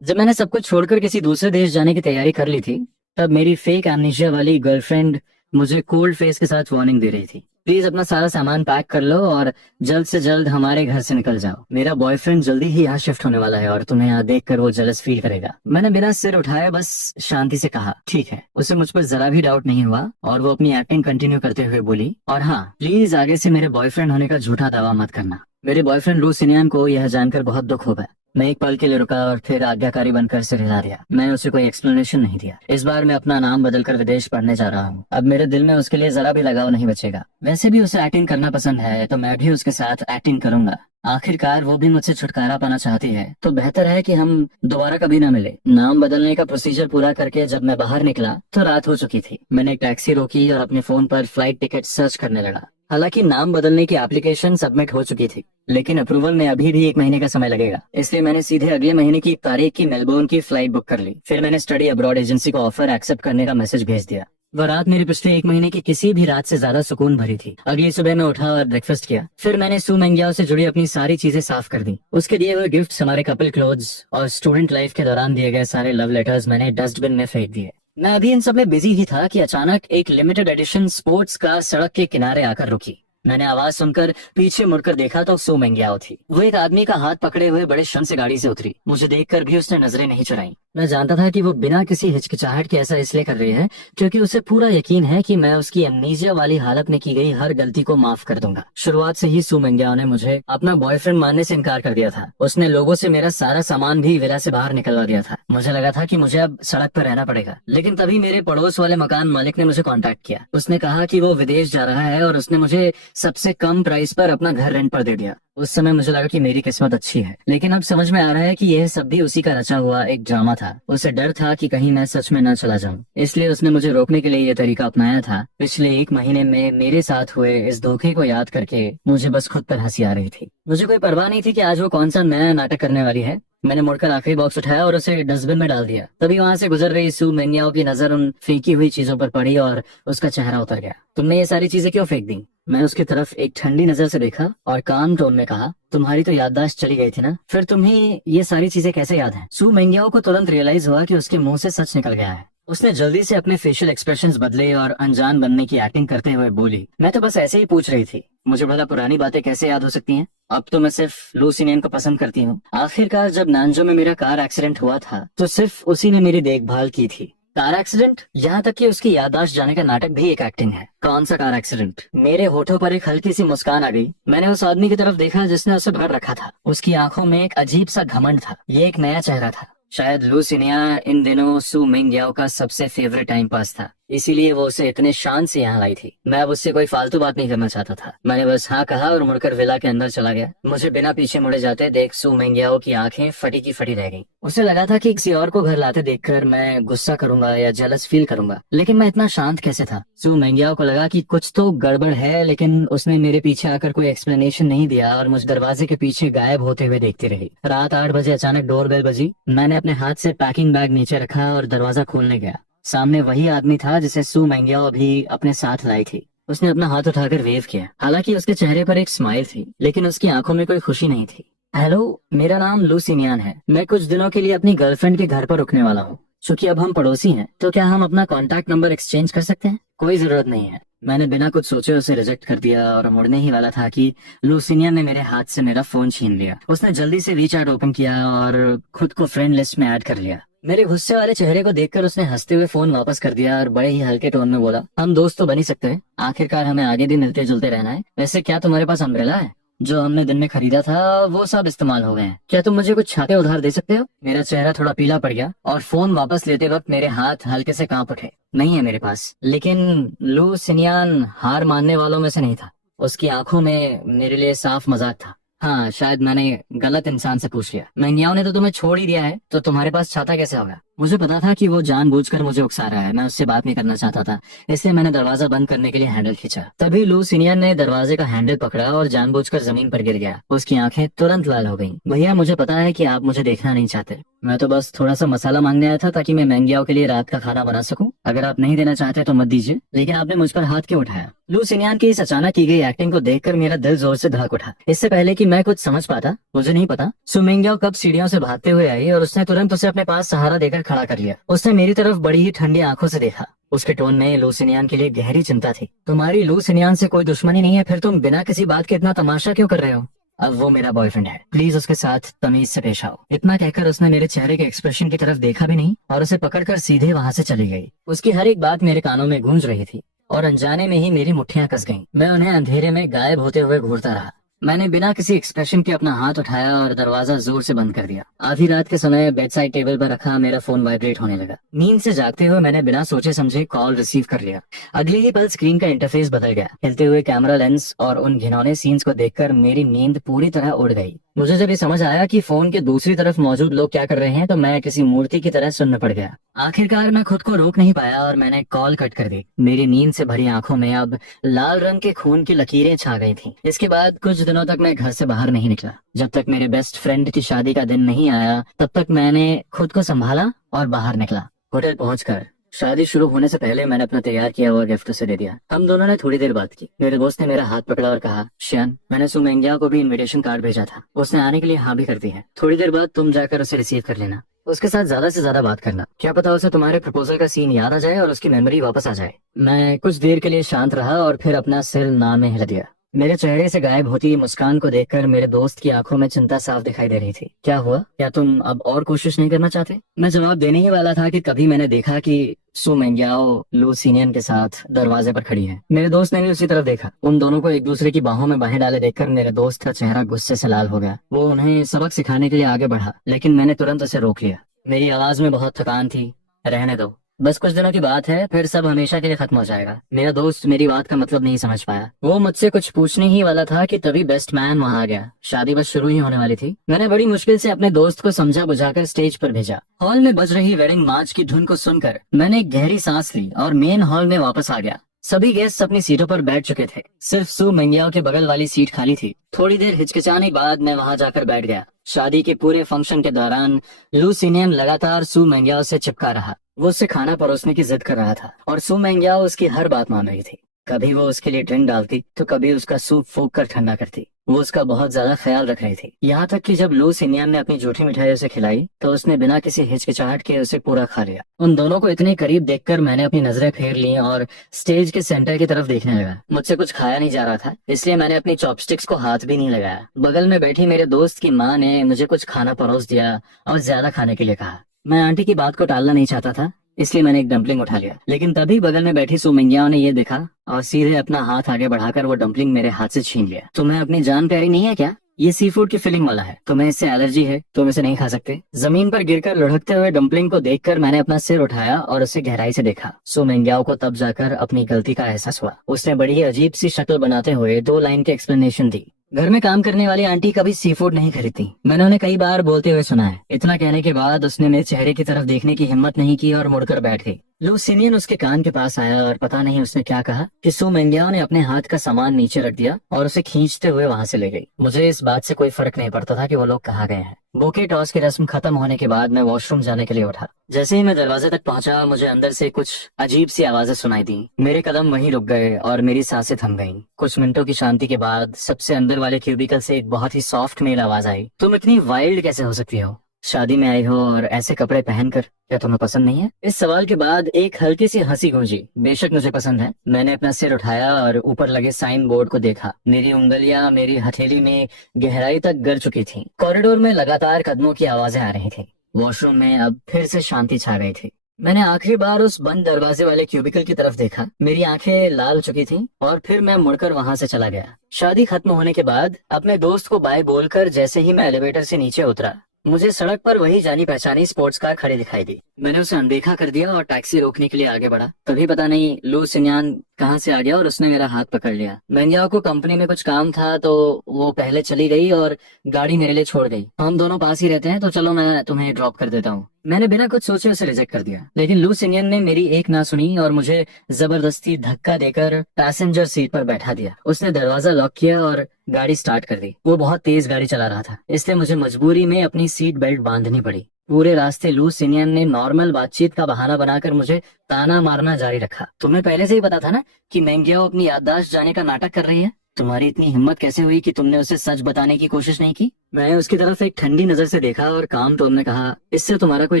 जब मैंने सब कुछ छोड़कर किसी दूसरे देश जाने की तैयारी कर ली थी, तब मेरी फेक एमनेशिया वाली गर्लफ्रेंड मुझे कोल्ड फेस के साथ वार्निंग दे रही थी। प्लीज अपना सारा सामान पैक कर लो और जल्द से जल्द हमारे घर से निकल जाओ। मेरा बॉयफ्रेंड जल्दी ही यहाँ शिफ्ट होने वाला है और तुम्हें यहाँ देखकर वो जेलस फील करेगा। मैंने बिना सिर उठाए बस शांति से कहा, ठीक है। उसे मुझ पर जरा भी डाउट नहीं हुआ और वो अपनी एक्टिंग कंटिन्यू करते हुए बोली, और हाँ, प्लीज आगे से मेरे बॉयफ्रेंड होने का झूठा दावा मत करना। मेरे बॉयफ्रेंड लू सिनियन को यह जानकर बहुत दुख होगा। मैं एक पल के लिए रुका और फिर आज्ञाकारी बनकर सिर हिला दिया। मैंने उसे कोई एक्सप्लेनेशन नहीं दिया। इस बार मैं अपना नाम बदलकर विदेश पढ़ने जा रहा हूँ। अब मेरे दिल में उसके लिए जरा भी लगाव नहीं बचेगा। वैसे भी उसे एक्टिंग करना पसंद है तो मैं भी उसके साथ एक्टिंग करूंगा। आखिरकार वो भी मुझसे छुटकारा पाना चाहती है, तो बेहतर है कि हम दोबारा कभी ना मिले। नाम बदलने का प्रोसीजर पूरा करके जब मैं बाहर निकला तो रात हो चुकी थी। मैंने एक टैक्सी रोकी और अपने फोन पर फ्लाइट टिकट सर्च करने लगा। हालांकि नाम बदलने की एप्लीकेशन सबमिट हो चुकी थी, लेकिन अप्रूवल में अभी भी 1 महीने का समय लगेगा। इसलिए मैंने सीधे अगले महीने की तारीख की मेलबोर्न की फ्लाइट बुक कर ली। फिर मैंने स्टडी अब्रॉड एजेंसी को ऑफर एक्सेप्ट करने का मैसेज भेज दिया। वह रात मेरे पिछले 1 महीने की किसी भी रात से ज्यादा सुकून भरी थी। अगली सुबह मैं उठा और ब्रेकफास्ट किया। फिर मैंने सू मेंगियाओ से जुड़ी अपनी सारी चीजें साफ कर दी। उसके दिए हुए गिफ्ट्स, हमारे कपल क्लोथ्स और स्टूडेंट लाइफ के दौरान दिए गए सारे लव लेटर्स मैंने डस्टबिन में फेंक दिए। मैं अभी इन सब में बिजी ही था कि अचानक एक लिमिटेड एडिशन स्पोर्ट्स कार सड़क के किनारे आकर रुकी। मैंने आवाज सुनकर पीछे मुड़कर देखा तो सू मेंगियाओ थी। वो एक आदमी का हाथ पकड़े हुए बड़े क्षण से गाड़ी से उतरी। मुझे देखकर भी उसने नजरें नहीं चुराई। मैं जानता था कि वो बिना किसी हिचकिचाहट के ऐसा इसलिए कर रही है क्योंकि उसे पूरा यकीन है कि मैं उसकी एमनीजिया वाली हालत में की गई हर गलती को माफ कर दूंगा। शुरुआत से ही सू मेंगियाओ ने मुझे अपना बॉयफ्रेंड मानने से इनकार कर दिया था। उसने लोगों से मेरा सारा सामान भी विला से बाहर निकलवा दिया था। मुझे लगा था कि मुझे अब सड़क पर रहना पड़ेगा, लेकिन तभी मेरे पड़ोस वाले मकान मालिक ने मुझे कांटेक्ट किया। उसने कहा कि वो विदेश जा रहा है और उसने मुझे सबसे कम प्राइस पर अपना घर रेंट पर दे दिया। उस समय मुझे लगा कि मेरी किस्मत अच्छी है, लेकिन अब समझ में आ रहा है कि यह सब भी उसी का रचा हुआ एक ड्रामा था। उसे डर था कि कहीं मैं सच में न चला जाऊं, इसलिए उसने मुझे रोकने के लिए यह तरीका अपनाया था। पिछले 1 महीने में मेरे साथ हुए इस धोखे को याद करके मुझे बस खुद पर हंसी आ रही थी। मुझे कोई परवाह नहीं थी कि आज वो कौन सा नया नाटक करने वाली है। मैंने मुड़कर आखिरी बॉक्स उठाया और उसे डस्टबिन में डाल दिया। तभी वहां से गुजर रही सू मेंगियाओ की नजर उन फेंकी हुई चीजों पर पड़ी और उसका चेहरा उतर गया। तुमने ये सारी चीजें क्यों फेंक दी? मैं उसकी तरफ एक ठंडी नजर से देखा और काम टोन में कहा, तुम्हारी तो याददाश्त चली गई थी ना, फिर तुम्हें ये सारी चीजें कैसे याद हैं? सू मेंगियाओ को तुरंत रियलाइज हुआ कि उसके मुंह से सच निकल गया है। उसने जल्दी से अपने फेशियल एक्सप्रेशंस बदले और अनजान बनने की एक्टिंग करते हुए बोली, मैं तो बस ऐसे ही पूछ रही थी। मुझे भला पुरानी बातें कैसे याद हो सकती हैं? अब तो मैं सिर्फ लू सिनियन को पसंद करती हूँ। आखिरकार जब नानजो में मेरा कार एक्सीडेंट हुआ था तो सिर्फ उसी ने मेरी देखभाल की थी। Car accident? यहाँ तक कि उसकी याददाश्त जाने का नाटक भी एक एक्टिंग है। कौन सा कार एक्सीडेंट? मेरे होठों पर एक हल्की सी मुस्कान आ गई। मैंने उस आदमी की तरफ देखा जिसने उसे भर रखा था। उसकी आंखों में एक अजीब सा घमंड था। ये एक नया चेहरा था। शायद लू सिनिया इन दिनों सू मेंगियाओ का सबसे फेवरेट टाइम पास था, इसीलिए वो उसे इतने शान से यहाँ लाई थी। मैं अब उससे कोई फालतू बात नहीं करना चाहता था। मैंने बस हाँ कहा और मुड़कर विला के अंदर चला गया। मुझे बिना पीछे मुड़े जाते देख सू मेंगियाओ की आंखें फटी की फटी रह गईं। उसे लगा था कि किसी और को घर लाते देखकर मैं गुस्सा करूंगा या जेलस फील करूंगा, लेकिन मैं इतना शांत कैसे था? सू मेंगियाओ को लगा कि कुछ तो गड़बड़ है, लेकिन उसने मेरे पीछे आकर कोई एक्सप्लेनेशन नहीं दिया और मुझ दरवाजे के पीछे गायब होते हुए देखती रही। रात 8 बजे अचानक डोरबेल बजी। मैंने अपने हाथ से पैकिंग बैग नीचे रखा और दरवाजा खोलने गया। सामने वही आदमी था जिसे सू मेंगियाओ अभी अपने साथ लाई थी। उसने अपना हाथ उठाकर वेव किया। हालांकि उसके चेहरे पर एक स्माइल थी, लेकिन उसकी आंखों में कोई खुशी नहीं थी। हेलो, मेरा नाम लू सिनियन है। मैं कुछ दिनों के लिए अपनी गर्लफ्रेंड के घर पर रुकने वाला हूँ। चूंकि अब हम पड़ोसी हैं, तो क्या हम अपना कॉन्टैक्ट नंबर एक्सचेंज कर सकते हैं? कोई जरूरत नहीं है। मैंने बिना कुछ सोचे उसे रिजेक्ट कर दिया और मुड़ने ही वाला था कि लूसिनिया ने मेरे हाथ से मेरा फोन छीन लिया। उसने जल्दी से वीचैट ओपन किया और खुद को फ्रेंड लिस्ट में ऐड कर लिया। मेरे गुस्से वाले चेहरे को देखकर उसने हंसते हुए फोन वापस कर दिया और बड़े ही हल्के टोन में बोला, हम दोस्त तो बन ही सकते हैं। आखिरकार हमें आगे भी मिलते जुलते रहना है। वैसे क्या तुम्हारे पास अम्ब्रेला है? जो हमने दिन में खरीदा था वो सब इस्तेमाल हो गए हैं। क्या तुम मुझे कुछ छाते उधार दे सकते हो? मेरा चेहरा थोड़ा पीला पड़ गया और फोन वापस लेते वक्त मेरे हाथ हल्के से कांप उठे। नहीं है मेरे पास। लेकिन लू सिनियान हार मानने वालों में से नहीं था। उसकी आंखों में मेरे लिए साफ मजाक था। हाँ, शायद मैंने गलत इंसान से पूछ लिया। मेंगियाओ ने तो तुम्हें छोड़ ही दिया है, तो तुम्हारे पास छाता कैसे होगा? मुझे पता था कि वो जानबूझकर मुझे उकसा रहा है। मैं उससे बात नहीं करना चाहता था, इसलिए मैंने दरवाजा बंद करने के लिए हैंडल खींचा। तभी लू सीनियर ने दरवाजे का हैंडल पकड़ा और जानबूझकर जमीन पर गिर गया। उसकी आंखें तुरंत लाल हो गईं। भैया, मुझे पता है कि आप मुझे देखना नहीं चाहते। मैं तो बस थोड़ा सा मसाला मांगने आया था ताकि मैं मेंगियाओ के लिए रात का खाना बना सकूं। अगर आप नहीं देना चाहते तो मत दीजिए, लेकिन आपने मुझ पर हाथ क्यों उठाया? लू सिनियान की इस अचानक की गई एक्टिंग को देखकर मेरा दिल जोर से धड़क उठा। इससे पहले कि मैं कुछ समझ पाता, मुझे नहीं पता सू मिंग्याओ कब सीढ़ियों से भागते हुए आई और उसने तुरंत उसे अपने पास सहारा देकर खड़ा कर लिया। उसने मेरी तरफ बड़ी ही ठंडी आंखों से देखा। उसके टोन में लू सिनियान के लिए गहरी चिंता थी। तुम्हारी लू सिनियान से कोई दुश्मनी नहीं है, फिर तुम बिना किसी बात के इतना तमाशा क्यों कर रहे हो? अब वो मेरा बॉयफ्रेंड है, प्लीज उसके साथ तमीज से पेश आओ। इतना कहकर उसने मेरे चेहरे के एक्सप्रेशन की तरफ देखा भी नहीं और उसे पकड़कर सीधे वहां से चली गई। उसकी हर एक बात मेरे कानों में गूंज रही थी और अनजाने में ही मेरी मुट्ठियां कस गईं। मैं उन्हें अंधेरे में गायब होते हुए घूरता रहा। मैंने बिना किसी एक्सप्रेशन के अपना हाथ उठाया और दरवाजा जोर से बंद कर दिया। आधी रात के समय बेड साइड टेबल पर रखा मेरा फोन वाइब्रेट होने लगा। नींद से जागते हुए मैंने बिना सोचे समझे कॉल रिसीव कर लिया। अगले ही पल स्क्रीन का इंटरफेस बदल गया। हिलते हुए कैमरा लेंस और उन घिनौने सीन्स को देखकर मेरी नींद पूरी तरह उड़ गई। मुझे जब ये समझ आया कि फोन के दूसरी तरफ मौजूद लोग क्या कर रहे हैं, तो मैं किसी मूर्ति की तरह सुन्न पड़ गया। आखिरकार मैं खुद को रोक नहीं पाया और मैंने कॉल कट कर दी। मेरी नींद से भरी आंखों में अब लाल रंग के खून की लकीरें छा गई थीं। इसके बाद कुछ दिनों तक मैं घर से बाहर नहीं निकला। जब तक मेरे बेस्ट फ्रेंड की शादी का दिन नहीं आया, तब तक मैंने खुद को संभाला और बाहर निकला। होटल पहुंचकर शादी शुरू होने से पहले मैंने अपना तैयार किया हुआ गिफ्ट उसे दे दिया। हम दोनों ने थोड़ी देर बात की। मेरे दोस्त ने मेरा हाथ पकड़ा और कहा, श्यान, मैंने सू मेंग्याओ को भी इनविटेशन कार्ड भेजा था, उसने आने के लिए हाँ भी कर दी है। थोड़ी देर बाद तुम जाकर उसे रिसीव कर लेना। उसके साथ ज्यादा से ज्यादा बात करना, क्या पता उसे तुम्हारे प्रपोजल का सीन याद आ जाए और उसकी मेमोरी वापस आ जाए। मैं कुछ देर के लिए शांत रहा और फिर अपना सिर ना में हिला दिया। मेरे चेहरे से गायब होती मुस्कान को देखकर मेरे दोस्त की आंखों में चिंता साफ दिखाई दे रही थी। क्या हुआ? क्या तुम अब और कोशिश नहीं करना चाहते? मैं जवाब देने ही वाला था कि कभी मैंने देखा कि सू मेंग्याओ लू सिनियन के साथ दरवाजे पर खड़ी है। मेरे दोस्त ने भी उसी तरफ देखा। उन दोनों को एक दूसरे की बाहों में बाहें डाले देखकर मेरे दोस्त का चेहरा गुस्से से लाल हो गया। वो उन्हें सबक सिखाने के लिए आगे बढ़ा, लेकिन मैंने तुरंत उसे रोक लिया। मेरी आवाज में बहुत थकान थी। रहने दो, बस कुछ दिनों की बात है, फिर सब हमेशा के लिए खत्म हो जाएगा। मेरा दोस्त मेरी बात का मतलब नहीं समझ पाया। वो मुझसे कुछ पूछने ही वाला था कि तभी बेस्ट मैन वहां आ गया। शादी बस शुरू ही होने वाली थी। मैंने बड़ी मुश्किल से अपने दोस्त को समझा बुझाकर स्टेज पर भेजा। हॉल में बज रही वेडिंग मार्च की धुन को सुनकर मैंने एक गहरी सांस ली और मेन हॉल में वापस आ गया। सभी गेस्ट अपनी सीटों पर बैठ चुके थे। सिर्फ सू मेंग्याओ के बगल वाली सीट खाली थी। थोड़ी देर हिचकिचाने बाद मैं वहां जाकर बैठ गया। शादी के पूरे फंक्शन के दौरान लू सिनियन लगातार सू मेंग्याओ से चिपका रहा। वो उससे खाना परोसने की जिद कर रहा था और सू मेंग्याओ उसकी हर बात मान रही थी। कभी वो उसके लिए ड्रिंक डालती तो कभी उसका सूप फूंक कर ठंडा करती। वो उसका बहुत ज्यादा ख्याल रख रही थी। यहाँ तक कि जब लू सिनियन ने अपनी जूठी मिठाई उसे खिलाई तो उसने बिना किसी हिचकिचाहट के उसे पूरा खा लिया। उन दोनों को इतने करीब देखकर मैंने अपनी नजरें फेर ली और स्टेज के सेंटर की तरफ देखने लगा। मुझसे कुछ खाया नहीं जा रहा था, इसलिए मैंने अपनी चॉपस्टिक्स को हाथ भी नहीं लगाया। बगल में बैठी मेरे दोस्त की माँ ने मुझे कुछ खाना परोस दिया और ज्यादा खाने के लिए कहा। मैं आंटी की बात को टालना नहीं चाहता था, इसलिए मैंने एक डम्पलिंग उठा लिया। लेकिन तभी बगल में बैठी सू मेंग्याओ ने ये देखा और सीधे अपना हाथ आगे बढ़ाकर वो डम्पलिंग मेरे हाथ से छीन लिया। तुम्हें अपनी जान प्यारी नहीं है क्या? ये सी फूड की फिलिंग वाला है, तुम्हें इससे एलर्जी है, तुम इसे नहीं खा सकते। जमीन पर गिरकर लुढ़कते हुए डम्पलिंग को देखकर मैंने अपना सिर उठाया और उसे गहराई से देखा। सू मेंग्याओ को तब जाकर अपनी गलती का एहसास हुआ। उसने बड़ी ही अजीब सी शक्ल बनाते हुए 2 लाइन की एक्सप्लेनेशन दी। घर में काम करने वाली आंटी कभी सी फूड नहीं खरीदती, मैंने उन्हें कई बार बोलते हुए सुना है। इतना कहने के बाद उसने मेरे चेहरे की तरफ देखने की हिम्मत नहीं की और मुड़कर बैठ गई। लू सिनियन उसके कान के पास आया और पता नहीं उसने क्या कहा कि सू मेंग्याओ ने अपने हाथ का सामान नीचे रख दिया और उसे खींचते हुए वहां से ले गई। मुझे इस बात से कोई फर्क नहीं पड़ता था कि वो लोग कहाँ गए हैं। बुके टॉस की रस्म खत्म होने के बाद मैं वॉशरूम जाने के लिए उठा। जैसे ही मैं दरवाजे तक पहुंचा, मुझे अंदर से कुछ अजीब सी आवाजें सुनाई दी। मेरे कदम वहीं रुक गए और मेरी सांसें थम गईं। कुछ मिनटों की शांति के बाद सबसे अंदर वाले क्यूबिकल से एक बहुत ही सॉफ्ट मेल आवाज आई। तुम इतनी वाइल्ड कैसे हो सकती हो? शादी में आई हो और ऐसे कपड़े पहनकर, क्या तुम्हें पसंद नहीं है? इस सवाल के बाद एक हल्की सी हंसी गूंजी। बेशक मुझे पसंद है। मैंने अपना सिर उठाया और ऊपर लगे साइन बोर्ड को देखा। मेरी उंगलियां मेरी हथेली में गहराई तक गिर चुकी थीं। कॉरिडोर में लगातार कदमों की आवाजें आ रही थी। वॉशरूम में अब फिर से शांति छा गई थी। मैंने आखिरी बार उस बंद दरवाजे वाले क्यूबिकल की तरफ देखा। मेरी आंखें लाल चुकी थीं और फिर मैं मुड़कर वहां से चला गया। शादी खत्म होने के बाद अपने दोस्त को बाय बोलकर जैसे ही मैं एलिवेटर से नीचे उतरा, मुझे सड़क पर वही जानी पहचानी स्पोर्ट्स कार खड़ी दिखाई दी। मैंने उसे अनदेखा कर दिया और टैक्सी रोकने के लिए आगे बढ़ा। तभी पता नहीं लू सिन्यान कहाँ से आ गया और उसने मेरा हाथ पकड़ लिया। मेंग्याओ को कंपनी में कुछ काम था तो वो पहले चली गई और गाड़ी मेरे लिए छोड़ गई। हम दोनों पास ही रहते हैं तो चलो मैं तुम्हें ड्रॉप कर देता हूँ। मैंने बिना कुछ सोचे उसे रिजेक्ट कर दिया, लेकिन लू सिन्यन ने मेरी एक ना सुनी और मुझे जबरदस्ती धक्का देकर पैसेंजर सीट पर बैठा दिया। उसने दरवाजा लॉक किया और गाड़ी स्टार्ट कर दी। वो बहुत तेज गाड़ी चला रहा था, इसलिए मुझे मजबूरी में अपनी सीट बेल्ट बांधनी पड़ी। पूरे रास्ते लू सिनियन ने नॉर्मल बातचीत का बहाना बनाकर मुझे ताना मारना जारी रखा। तुम्हें पहले से ही पता था ना कि मेंगियाओ अपनी याददाश्त जाने का नाटक कर रही है। तुम्हारी इतनी हिम्मत कैसे हुई कि तुमने उसे सच बताने की कोशिश नहीं की? मैंने उसकी तरफ एक ठंडी नजर से देखा और काम तोड़ में कहा, इससे तुम्हारा कोई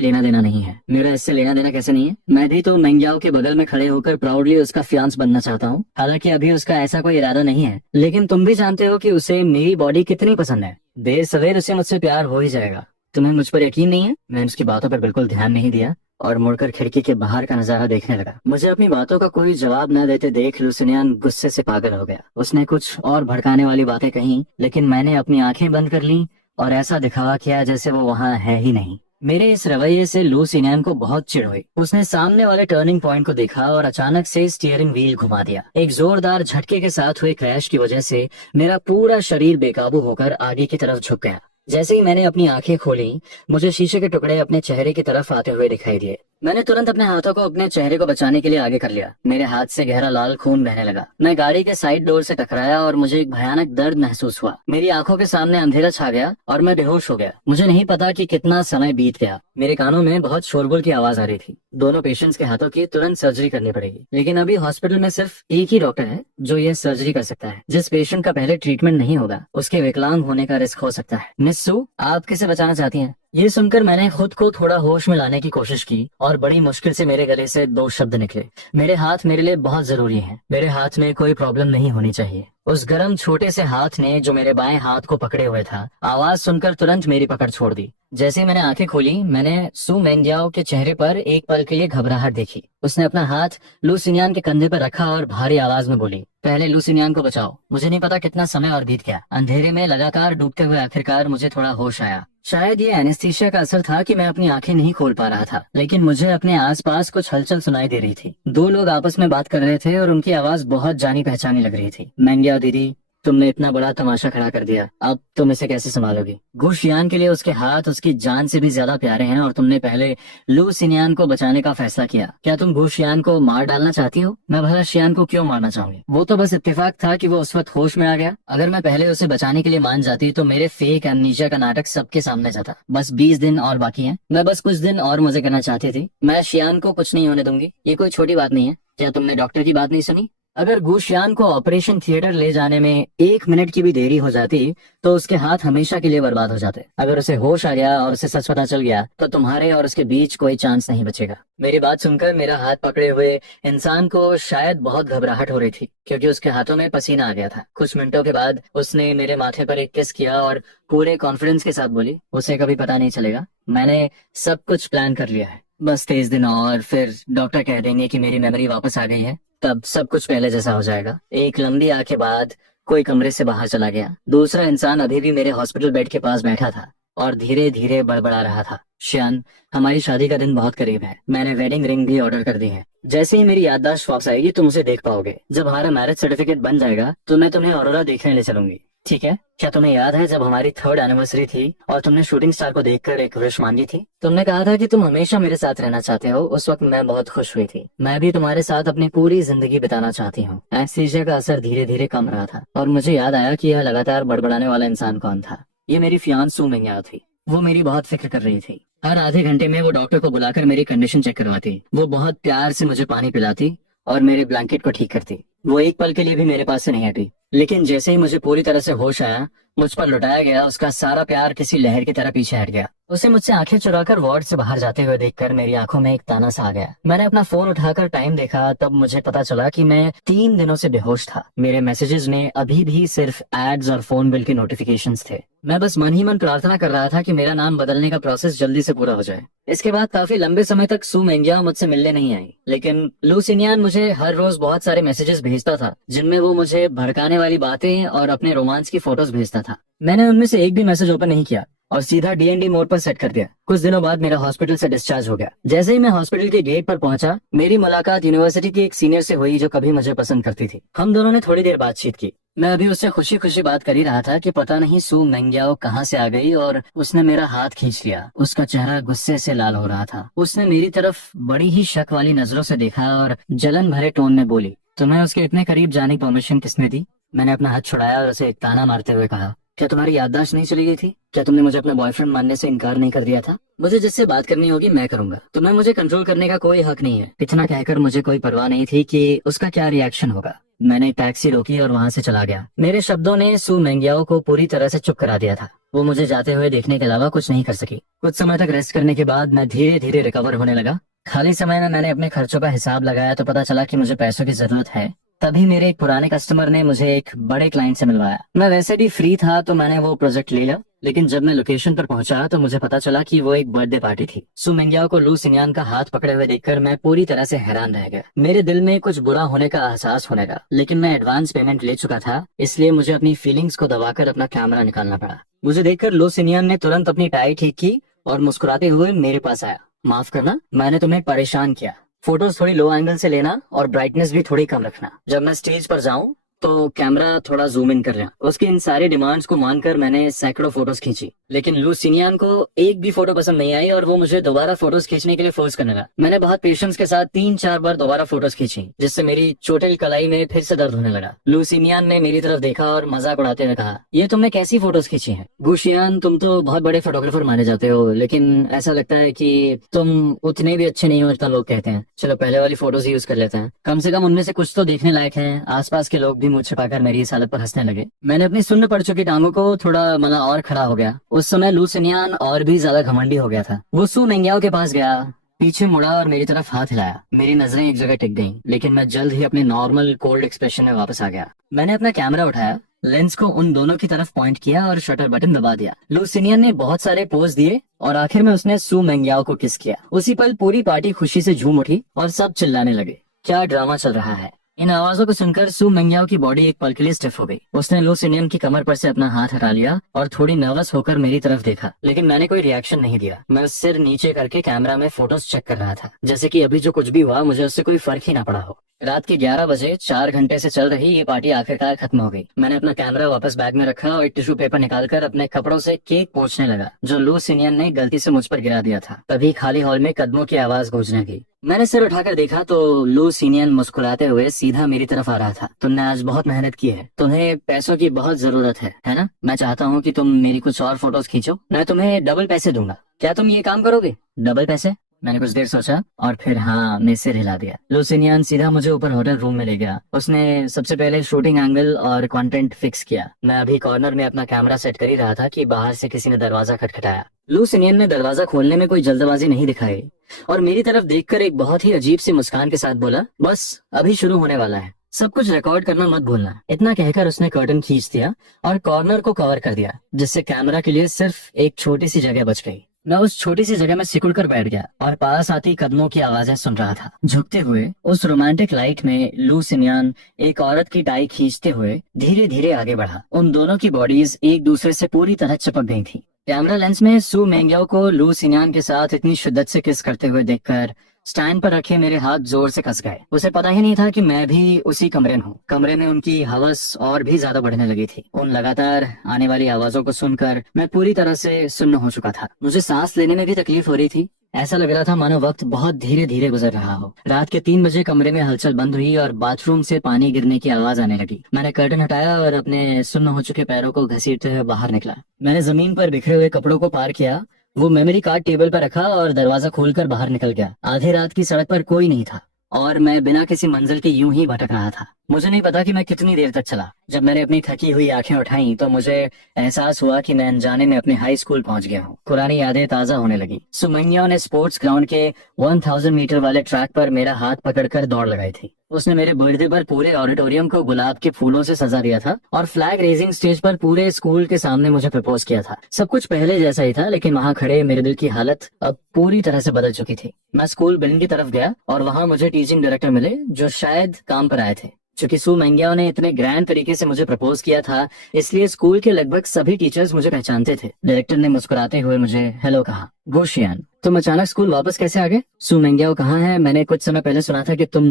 लेना देना नहीं है। मेरा इससे लेना देना कैसे नहीं है? मैं भी तो मेंगियाओ के बगल में खड़े होकर प्राउडली उसका फियांस बनना चाहता हूँ। हालांकि अभी उसका ऐसा कोई इरादा नहीं है, लेकिन तुम भी जानते हो कि उसे मेरी बॉडी कितनी पसंद है। देर सवेर उसे मुझसे प्यार हो ही जाएगा। तुम्हें मुझ पर यकीन नहीं है? मैंने उसकी बातों पर बिल्कुल ध्यान नहीं दिया और मुड़कर खिड़की के बाहर का नजारा देखने लगा। मुझे अपनी बातों का कोई जवाब न देते देख लुसिनियान गुस्से से पागल हो गया। उसने कुछ और भड़काने वाली बातें कही, लेकिन मैंने अपनी आंखें बंद कर ली और ऐसा दिखावा किया जैसे वो वहाँ है ही नहीं। मेरे इस रवैये से लुसिनियान को बहुत चिढ़ हुई। उसने सामने वाले टर्निंग पॉइंट को देखा और अचानक से स्टीयरिंग व्हील घुमा दिया। एक जोरदार झटके के साथ हुए क्रैश की वजह से मेरा पूरा शरीर बेकाबू होकर आगे की तरफ झुक गया। जैसे ही मैंने अपनी आंखें खोली, मुझे शीशे के टुकड़े अपने चेहरे की तरफ आते हुए दिखाई दिए। मैंने तुरंत अपने हाथों को अपने चेहरे को बचाने के लिए आगे कर लिया। मेरे हाथ से गहरा लाल खून बहने लगा। मैं गाड़ी के साइड डोर से टकराया और मुझे एक भयानक दर्द महसूस हुआ। मेरी आंखों के सामने अंधेरा छा गया और मैं बेहोश हो गया। मुझे नहीं पता कि कितना समय बीत गया। मेरे कानों में बहुत शोरगुल की आवाज आ रही थी। दोनों पेशेंट्स के हाथों की तुरंत सर्जरी करनी पड़ेगी, लेकिन अभी हॉस्पिटल में सिर्फ एक ही डॉक्टर है जो ये सर्जरी कर सकता है। जिस पेशेंट का पहले ट्रीटमेंट नहीं होगा, उसके विकलांग होने का रिस्क हो सकता है। मिस सू, आप किसे बचाना चाहती हैं? ये सुनकर मैंने खुद को थोड़ा होश में लाने की कोशिश की और बड़ी मुश्किल से मेरे गले से दो शब्द निकले, मेरे हाथ मेरे लिए बहुत जरूरी हैं। मेरे हाथ में कोई प्रॉब्लम नहीं होनी चाहिए। उस गर्म छोटे से हाथ ने जो मेरे बाएं हाथ को पकड़े हुए था, आवाज सुनकर तुरंत मेरी पकड़ छोड़ दी। जैसे ही मैंने आंखें खोली, मैंने सू मेंगियाओ के चेहरे पर एक पल के लिए घबराहट देखी। उसने अपना हाथ लुसिनियान के कंधे पर रखा और भारी आवाज में बोली, पहले लुसिनियान को बचाओ। मुझे नहीं पता कितना समय और बीत गया। अंधेरे में लगातार डूबते हुए आखिरकार मुझे थोड़ा होश आया। शायद ये एनेस्थीसिया का असर था कि मैं अपनी आंखें नहीं खोल पा रहा था, लेकिन मुझे अपने आसपास कुछ हलचल सुनाई दे रही थी। दो लोग आपस में बात कर रहे थे और उनकी आवाज बहुत जानी पहचानी लग रही थी। मेंगियाओ दीदी, तुमने इतना बड़ा तमाशा खड़ा कर दिया, अब तुम इसे कैसे संभालोगी? गु शियान के लिए उसके हाथ उसकी जान से भी ज्यादा प्यारे हैं और तुमने पहले लू सिनियान को बचाने का फैसला किया। क्या तुम गु शियान को मार डालना चाहती हो? मैं भला शियान को क्यों मारना चाहूंगी? वो तो बस इत्तेफाक था कि वो उस वक्त होश में आ गया। अगर मैं पहले उसे बचाने के लिए मान जाती तो मेरे फेक एमनीशिया का नाटक सबके सामने जाता। बस 20 दिन और बाकी हैं। मैं बस कुछ दिन और मजे करना चाहती थी। मैं शियान को कुछ नहीं होने दूंगी। ये कोई छोटी बात नहीं है। क्या तुमने डॉक्टर की बात नहीं सुनी? अगर गुशियान को ऑपरेशन थिएटर ले जाने में 1 मिनट की भी देरी हो जाती तो उसके हाथ हमेशा के लिए बर्बाद हो जाते। अगर उसे होश आ गया और उसे सच पता चल गया तो तुम्हारे और उसके बीच कोई चांस नहीं बचेगा। मेरी बात सुनकर मेरा हाथ पकड़े हुए इंसान को शायद बहुत घबराहट हो रही थी, क्योंकि उसके हाथों में पसीना आ गया था। कुछ मिनटों के बाद उसने मेरे माथे पर एक किस किया और पूरे कॉन्फिडेंस के साथ बोली, उसे कभी पता नहीं चलेगा। मैंने सब कुछ प्लान कर लिया है। बस 23 दिन और फिर डॉक्टर कह देंगे कि मेरी मेमोरी वापस आ गई है। तब सब कुछ पहले जैसा हो जाएगा। एक लंबी आह के बाद कोई कमरे से बाहर चला गया। दूसरा इंसान अभी भी मेरे हॉस्पिटल बेड के पास बैठा था और धीरे धीरे बड़बड़ा रहा था, शियान, हमारी शादी का दिन बहुत करीब है। मैंने वेडिंग रिंग भी ऑर्डर कर दी है। जैसे ही मेरी याददाश्त वापस आएगी तुम उसे देख पाओगे। जब हमारा मैरिज सर्टिफिकेट बन जाएगा तो मैं तुम्हें ऑरोरा देखने ले चलूंगी, ठीक है? क्या तुम्हें याद है जब हमारी 3rd एनिवर्सरी थी और तुमने शूटिंग स्टार को देखकर एक विश मांगी थी? तुमने कहा था कि तुम हमेशा मेरे साथ रहना चाहते हो। उस वक्त मैं बहुत खुश हुई थी। मैं भी तुम्हारे साथ अपनी पूरी जिंदगी बिताना चाहती हूँ। एनेस्थीसिया का असर धीरे धीरे कम रहा था और मुझे याद आया कि यह लगातार बड़बड़ाने वाला इंसान कौन था। ये मेरी फियांस सू मेंगियाओ थी। वो मेरी बहुत फिक्र कर रही थी। हर आधे घंटे में वो डॉक्टर को बुलाकर मेरी कंडीशन चेक करवाती। वो बहुत प्यार से मुझे पानी पिलाती और मेरे ब्लैंकेट को ठीक करती। वो एक पल के लिए भी मेरे पास से नहीं हटी। लेकिन जैसे ही मुझे पूरी तरह से होश आया, मुझ पर लुटाया गया, उसका सारा प्यार किसी लहर की तरह पीछे हट गया। उसे मुझसे आंखें चुराकर वार्ड से बाहर जाते हुए देखकर मेरी आंखों में एक ताना सा आ गया। मैंने अपना फोन उठाकर टाइम देखा, तब मुझे पता चला कि मैं 3 दिनों से बेहोश था। मेरे मैसेजेस में अभी भी सिर्फ एड्स और फोन बिल के नोटिफिकेशंस थे। मैं बस मन ही मन प्रार्थना कर रहा था कि मेरा नाम बदलने का प्रोसेस जल्दी से पूरा हो जाए। इसके बाद काफी लंबे समय तक सू मेंगियाओ मुझसे मिलने नहीं आई, लेकिन लुसिनियान मुझे हर रोज बहुत सारे मैसेजेस भेजता था, जिनमें वो मुझे भड़काने वाली बातें और अपने रोमांस की फोटोज भेजता था। मैंने उनमें से एक भी मैसेज ओपन नहीं किया और सीधा डीएनडी मोड पर सेट कर दिया। कुछ दिनों बाद मेरा हॉस्पिटल से डिस्चार्ज हो गया। जैसे ही मैं हॉस्पिटल के गेट पर पहुंचा, मेरी मुलाकात यूनिवर्सिटी की एक सीनियर से हुई जो कभी मुझे पसंद करती थी। हम दोनों ने थोड़ी देर बातचीत की। मैं अभी उससे खुशी खुशी बात कर ही रहा था कि पता नहीं सू मेंगियाओ कहाँ से आ गई और उसने मेरा हाथ खींच लिया। उसका चेहरा गुस्से से लाल हो रहा था। उसने मेरी तरफ बड़ी ही शक वाली नजरों से देखा और जलन भरे टोन में बोली, तुम्हें उसके इतने करीब जाने की परमिशन किसने दी? मैंने अपना हाथ छुड़ाया और उसे एक ताना मारते हुए कहा, क्या तुम्हारी याददाश्त नहीं चली गई थी? क्या तुमने मुझे अपना बॉयफ्रेंड मानने से इनकार नहीं कर दिया था? मुझे जिससे बात करनी होगी मैं करूंगा, तुम्हें मुझे कंट्रोल करने का कोई हक नहीं है। इतना कहकर मुझे कोई परवाह नहीं थी कि उसका क्या रिएक्शन होगा। मैंने टैक्सी रोकी और वहां से चला गया। मेरे शब्दों ने सू मेंगियाओ को पूरी तरह से चुप करा दिया था। वो मुझे जाते हुए देखने के अलावा कुछ नहीं कर सकी। कुछ समय तक रेस्ट करने के बाद मैं धीरे धीरे रिकवर होने लगा। खाली समय में मैंने अपने खर्चों का हिसाब लगाया तो पता चला कि मुझे पैसों की जरूरत है। तभी मेरे एक पुराने कस्टमर ने मुझे एक बड़े क्लाइंट से मिलवाया। मैं वैसे भी फ्री था तो मैंने वो प्रोजेक्ट ले लिया। लेकिन जब मैं लोकेशन पर पहुंचा तो मुझे पता चला कि वो एक बर्थडे पार्टी थी। सू मेंगियाओ को लू सिनियान का हाथ पकड़े हुए देखकर मैं पूरी तरह से हैरान रह गया। मेरे दिल में कुछ बुरा होने का एहसास होने लगा, लेकिन मैं एडवांस पेमेंट ले चुका था, इसलिए मुझे अपनी फीलिंग्स को दबाकर अपना कैमरा निकालना पड़ा। मुझे देखकर लू सिनियान ने तुरंत अपनी टाई ठीक की और मुस्कुराते हुए मेरे पास आया। माफ करना, मैंने तुम्हें परेशान किया। फोटोज थोड़ी लो एंगल से लेना और ब्राइटनेस भी थोड़ी कम रखना। जब मैं स्टेज पर जाऊं तो कैमरा थोड़ा जूम इन कर लेना। उसकी इन सारी डिमांड्स को मानकर मैंने सैकड़ों फोटोज खींची, लेकिन लू सिनियान को एक भी फोटो पसंद नहीं आई और वो मुझे दोबारा फोटोज खींचने के लिए फोर्स करने लगा। मैंने बहुत पेशेंस के साथ 3-4 बार दोबारा फोटोज खींची, जिससे मेरी चोटिल कलाई में फिर से दर्द होने लगा। लू सिनियान ने मेरी तरफ देखा और मजाक उड़ाते हुए कहा, ये तुमने कैसी फोटोज खींची हैं? गुशियान, तुम तो बहुत बड़े फोटोग्राफर माने जाते हो, लेकिन ऐसा लगता है कि तुम उतने भी अच्छे नहीं हो जितना लोग कहते हैं। चलो पहले वाली फोटोज यूज कर लेते हैं, कम से कम उनमें से कुछ तो देखने लायक हैं। आसपास के लोग भी मुझ छिपाकर मेरी इस हालत पर हंसने लगे। मैंने अपनी सुन्न पड़ चुकी टांगों को थोड़ा मला और खड़ा हो गया। उस समय लू सिनियान और भी ज्यादा घमंडी हो गया था। वो सू मेंगियाओ के पास गया, पीछे मुड़ा और मेरी तरफ हाथ हिलाया। मेरी नजरें एक जगह टिक गईं, लेकिन मैं जल्द ही अपने नॉर्मल कोल्ड एक्सप्रेशन में वापस आ गया। मैंने अपना कैमरा उठाया, लेंस को उन दोनों की तरफ पॉइंट किया और शटर बटन दबा दिया। लू सिनियन ने बहुत सारे पोज दिए और आखिर में उसने सू मेंगियाओ को किस किया। उसी पल पूरी पार्टी खुशी से झूम उठी और सब चिल्लाने लगे। क्या ड्रामा चल रहा है। इन आवाजों को सुनकर सू मेंगियाओ की बॉडी एक पल के लिए स्टिफ हो गई। उसने लू सिनियन की कमर पर से अपना हाथ हटा लिया और थोड़ी नर्वस होकर मेरी तरफ देखा, लेकिन मैंने कोई रिएक्शन नहीं दिया। मैं सिर नीचे करके कैमरा में फोटोज चेक कर रहा था, जैसे कि अभी जो कुछ भी हुआ मुझे उससे कोई फर्क ही ना पड़ा हो। रात के 11 बजे 4 घंटे से चल रही ये पार्टी आखिरकार खत्म हो गई। मैंने अपना कैमरा वापस बैग में रखा और एक टिश्यू पेपर निकालकर अपने कपड़ों से केक पोंछने लगा, जो लू सिनियन ने गलती से मुझ पर गिरा दिया था। तभी खाली हॉल में कदमों की आवाज गूंजने लगी। मैंने सिर उठाकर देखा तो लू सिनियन मुस्कुराते हुए सीधा मेरी तरफ आ रहा था। तुमने आज बहुत मेहनत की है, तुम्हें पैसों की बहुत जरूरत है ना? मैं चाहता हूँ कि तुम मेरी कुछ और फोटोज खींचो, मैं तुम्हें डबल पैसे दूंगा। क्या तुम ये काम करोगे? डबल पैसे? मैंने कुछ देर सोचा और फिर हाँ में सिर हिला दिया। लू सिनियन सीधा मुझे ऊपर होटल रूम में ले गया। उसने सबसे पहले शूटिंग एंगल और कंटेंट फिक्स किया। मैं अभी कॉर्नर में अपना कैमरा सेट कर ही रहा था कि बाहर से किसी ने दरवाजा खटखटाया। लू सिनियन ने दरवाजा खोलने में कोई जल्दबाजी नहीं दिखाई और मेरी तरफ देखकर एक बहुत ही अजीब सी मुस्कान के साथ बोला, बस अभी शुरू होने वाला है, सब कुछ रिकॉर्ड करना मत भूलना। इतना कहकर उसने कर्टन खींच दिया और कॉर्नर को कवर कर दिया, जिससे कैमरा के लिए सिर्फ एक छोटी सी जगह बच गई। मैं उस छोटी सी जगह में सिकुड़ कर बैठ गया और पास आती कदमों की आवाजें सुन रहा था। झुकते हुए उस रोमांटिक लाइट में लू सिनियन एक औरत की टाई खींचते हुए धीरे धीरे आगे बढ़ा। उन दोनों की बॉडीज एक दूसरे से पूरी तरह चिपक गई थी। कैमरा लेंस में सू मेंगियाओ को लू सिनियन के साथ इतनी शिद्दत से किस करते हुए देखकर स्टैंड पर रखे मेरे हाथ जोर से कस गए। उसे पता ही नहीं था कि मैं भी उसी कमरे में हूँ। कमरे में उनकी हवस और भी ज्यादा बढ़ने लगी थी। उन लगातार आने वाली आवाजों को सुनकर मैं पूरी तरह से सुन्न हो चुका था। मुझे सांस लेने में भी तकलीफ हो रही थी। ऐसा लग रहा था मानो वक्त बहुत धीरे धीरे गुजर रहा हो। रात के 3 बजे कमरे में हलचल बंद हुई और बाथरूम से पानी गिरने की आवाज आने लगी। मैंने कर्टन हटाया और अपने सुन्न हो चुके पैरों को घसीटते हुए बाहर निकला। मैंने जमीन पर बिखरे हुए कपड़ों को पार किया, वो मेमोरी कार्ड टेबल पर रखा और दरवाजा खोलकर बाहर निकल गया। आधी रात की सड़क पर कोई नहीं था और मैं बिना किसी मंजिल के यूं ही भटक रहा था। मुझे नहीं पता कि मैं कितनी देर तक चला। जब मैंने अपनी थकी हुई आंखें उठाई तो मुझे एहसास हुआ कि मैं अनजाने में अपने हाई स्कूल पहुंच गया हूँ। पुरानी यादें ताजा होने लगी। सुमैया ने स्पोर्ट्स ग्राउंड के 1000 मीटर वाले ट्रैक पर मेरा हाथ पकड़कर दौड़ लगाई थी। उसने मेरे बर्थडे पर पूरे ऑडिटोरियम को गुलाब के फूलों से सजा दिया था और फ्लैग रेजिंग स्टेज पर पूरे स्कूल के सामने मुझे प्रपोज किया था। सब कुछ पहले जैसा ही था, लेकिन वहाँ खड़े मेरे दिल की हालत अब पूरी तरह से बदल चुकी थी। मैं स्कूल बिल्डिंग की तरफ गया और वहाँ मुझे टीचिंग डायरेक्टर मिले, जो शायद काम पर आए थे। चूंकि सू मेंगियाओ ने इतने ग्रैंड तरीके से मुझे प्रपोज किया था, इसलिए स्कूल के लगभग सभी टीचर्स मुझे पहचानते थे। डायरेक्टर ने मुस्कुराते हुए मुझे हेलो कहा। गोशियान, तुम अचानक स्कूल वापस कैसे आ गए? सू मेंगियाओ कहाँ है? मैंने कुछ समय पहले सुना था कि तुम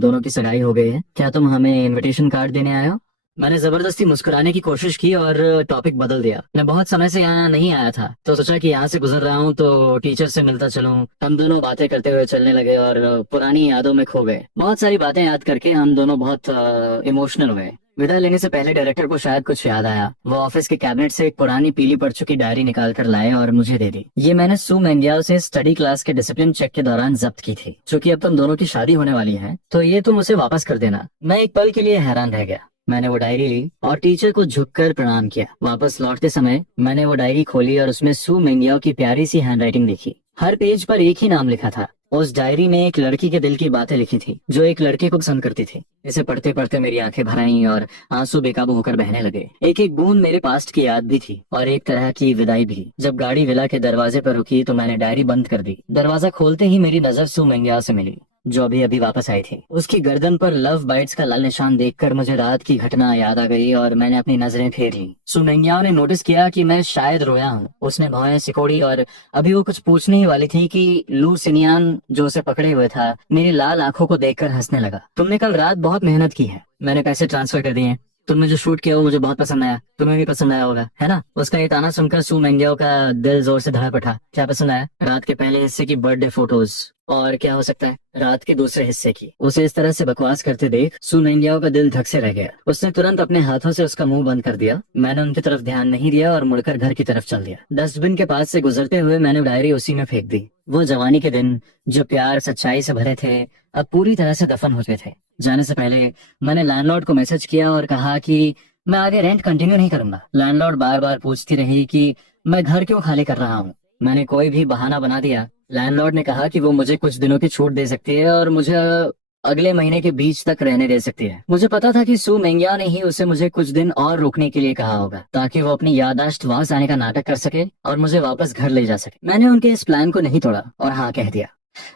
दोनों की सगाई हो गई है। क्या तुम हमें इनविटेशन कार्ड देने आए हो? मैंने जबरदस्ती मुस्कुराने की कोशिश की और टॉपिक बदल दिया। मैं बहुत समय से यहाँ नहीं आया था, तो सोचा कि यहाँ से गुजर रहा हूँ तो टीचर से मिलता चलूं। हम दोनों बातें करते हुए चलने लगे और पुरानी यादों में खो गए। बहुत सारी बातें याद करके हम दोनों बहुत इमोशनल हुए। विदा लेने से पहले डायरेक्टर को शायद कुछ याद आया। वो ऑफिस के कैबिनेट से एक पुरानी पीली पड़ चुकी डायरी निकाल कर लाए और मुझे दे दी। ये मैंने सू मेंगियाओ से स्टडी क्लास के डिसिप्लिन चेक के दौरान जब्त की थी। चूंकि अब तुम दोनों की शादी होने वाली है तो ये तुम उसे वापस कर देना। मैं एक पल के लिए हैरान रह गया। मैंने वो डायरी ली और टीचर को झुककर प्रणाम किया। वापस लौटते समय मैंने वो डायरी खोली और उसमें सू मेंगियाओ की प्यारी सी हैंडराइटिंग देखी। हर पेज पर एक ही नाम लिखा था। उस डायरी में एक लड़की के दिल की बातें लिखी थी जो एक लड़के को पसंद करती थी। इसे पढ़ते पढ़ते मेरी आंखें भर आईं और आंसू बेकाबू होकर बहने लगे। एक एक बूंद मेरे पास्ट की याद भी थी और एक तरह की विदाई भी। जब गाड़ी विला के दरवाजे पर रुकी तो मैंने डायरी बंद कर दी। दरवाजा खोलते ही मेरी नजर सू मेंगियाओ से मिली जो अभी अभी वापस आई थी। उसकी गर्दन पर लव बाइट्स का लाल निशान देखकर मुझे रात की घटना याद आ गई और मैंने अपनी नजरें फेर ली। सू मेंगियाओ ने नोटिस किया कि मैं शायद रोया हूँ। उसने भौहें सिकोड़ी और अभी वो कुछ पूछने ही वाली थी कि लू सिनियान जो उसे पकड़े हुए था मेरी लाल आंखों को देखकर हंसने लगा। तुमने कल रात बहुत मेहनत की है। मैंने पैसे ट्रांसफर कर दिए हैं। तुमने जो शूट किया वो मुझे बहुत पसंद आया। तुम्हें भी पसंद आया होगा, है ना? उसका ये ताना सुनकर सू मेंगियाओ का दिल जोर से धड़क उठा। क्या पसंद आया? रात के पहले हिस्से की बर्थडे फोटोज। और क्या हो सकता है रात के दूसरे हिस्से की। उसे इस तरह से बकवास करते देख सू मेंगियाओ का दिल धक से रह गया। उसने तुरंत अपने हाथों से उसका मुंह बंद कर दिया। मैंने उनकी तरफ ध्यान नहीं दिया और मुड़कर घर की तरफ चल दिया। डस्टबिन के पास से गुजरते हुए मैंने डायरी उसी में फेंक दी। वो जवानी के दिन जो प्यार सच्चाई से भरे थे अब पूरी तरह से दफन हो चुके थे। जाने से पहले मैंने लैंडलॉर्ड को मैसेज किया और कहा कि मैं आगे रेंट कंटिन्यू नहीं करूंगा। लैंडलॉर्ड बार बार पूछती रही कि मैं घर क्यों खाली कर रहा हूँ। मैंने कोई भी बहाना बना दिया। लैंडलॉर्ड ने कहा कि वो मुझे कुछ दिनों की छूट दे सकती है और मुझे अगले महीने के बीच तक रहने दे सकती है। मुझे पता था कि सू मेंगियाओ ने ही उसे मुझे कुछ दिन और रुकने के लिए कहा होगा ताकि वो अपनी याददाश्त वापस आने का नाटक कर सके और मुझे वापस घर ले जा सके। मैंने उनके इस प्लान को नहीं तोड़ा और हाँ कह दिया।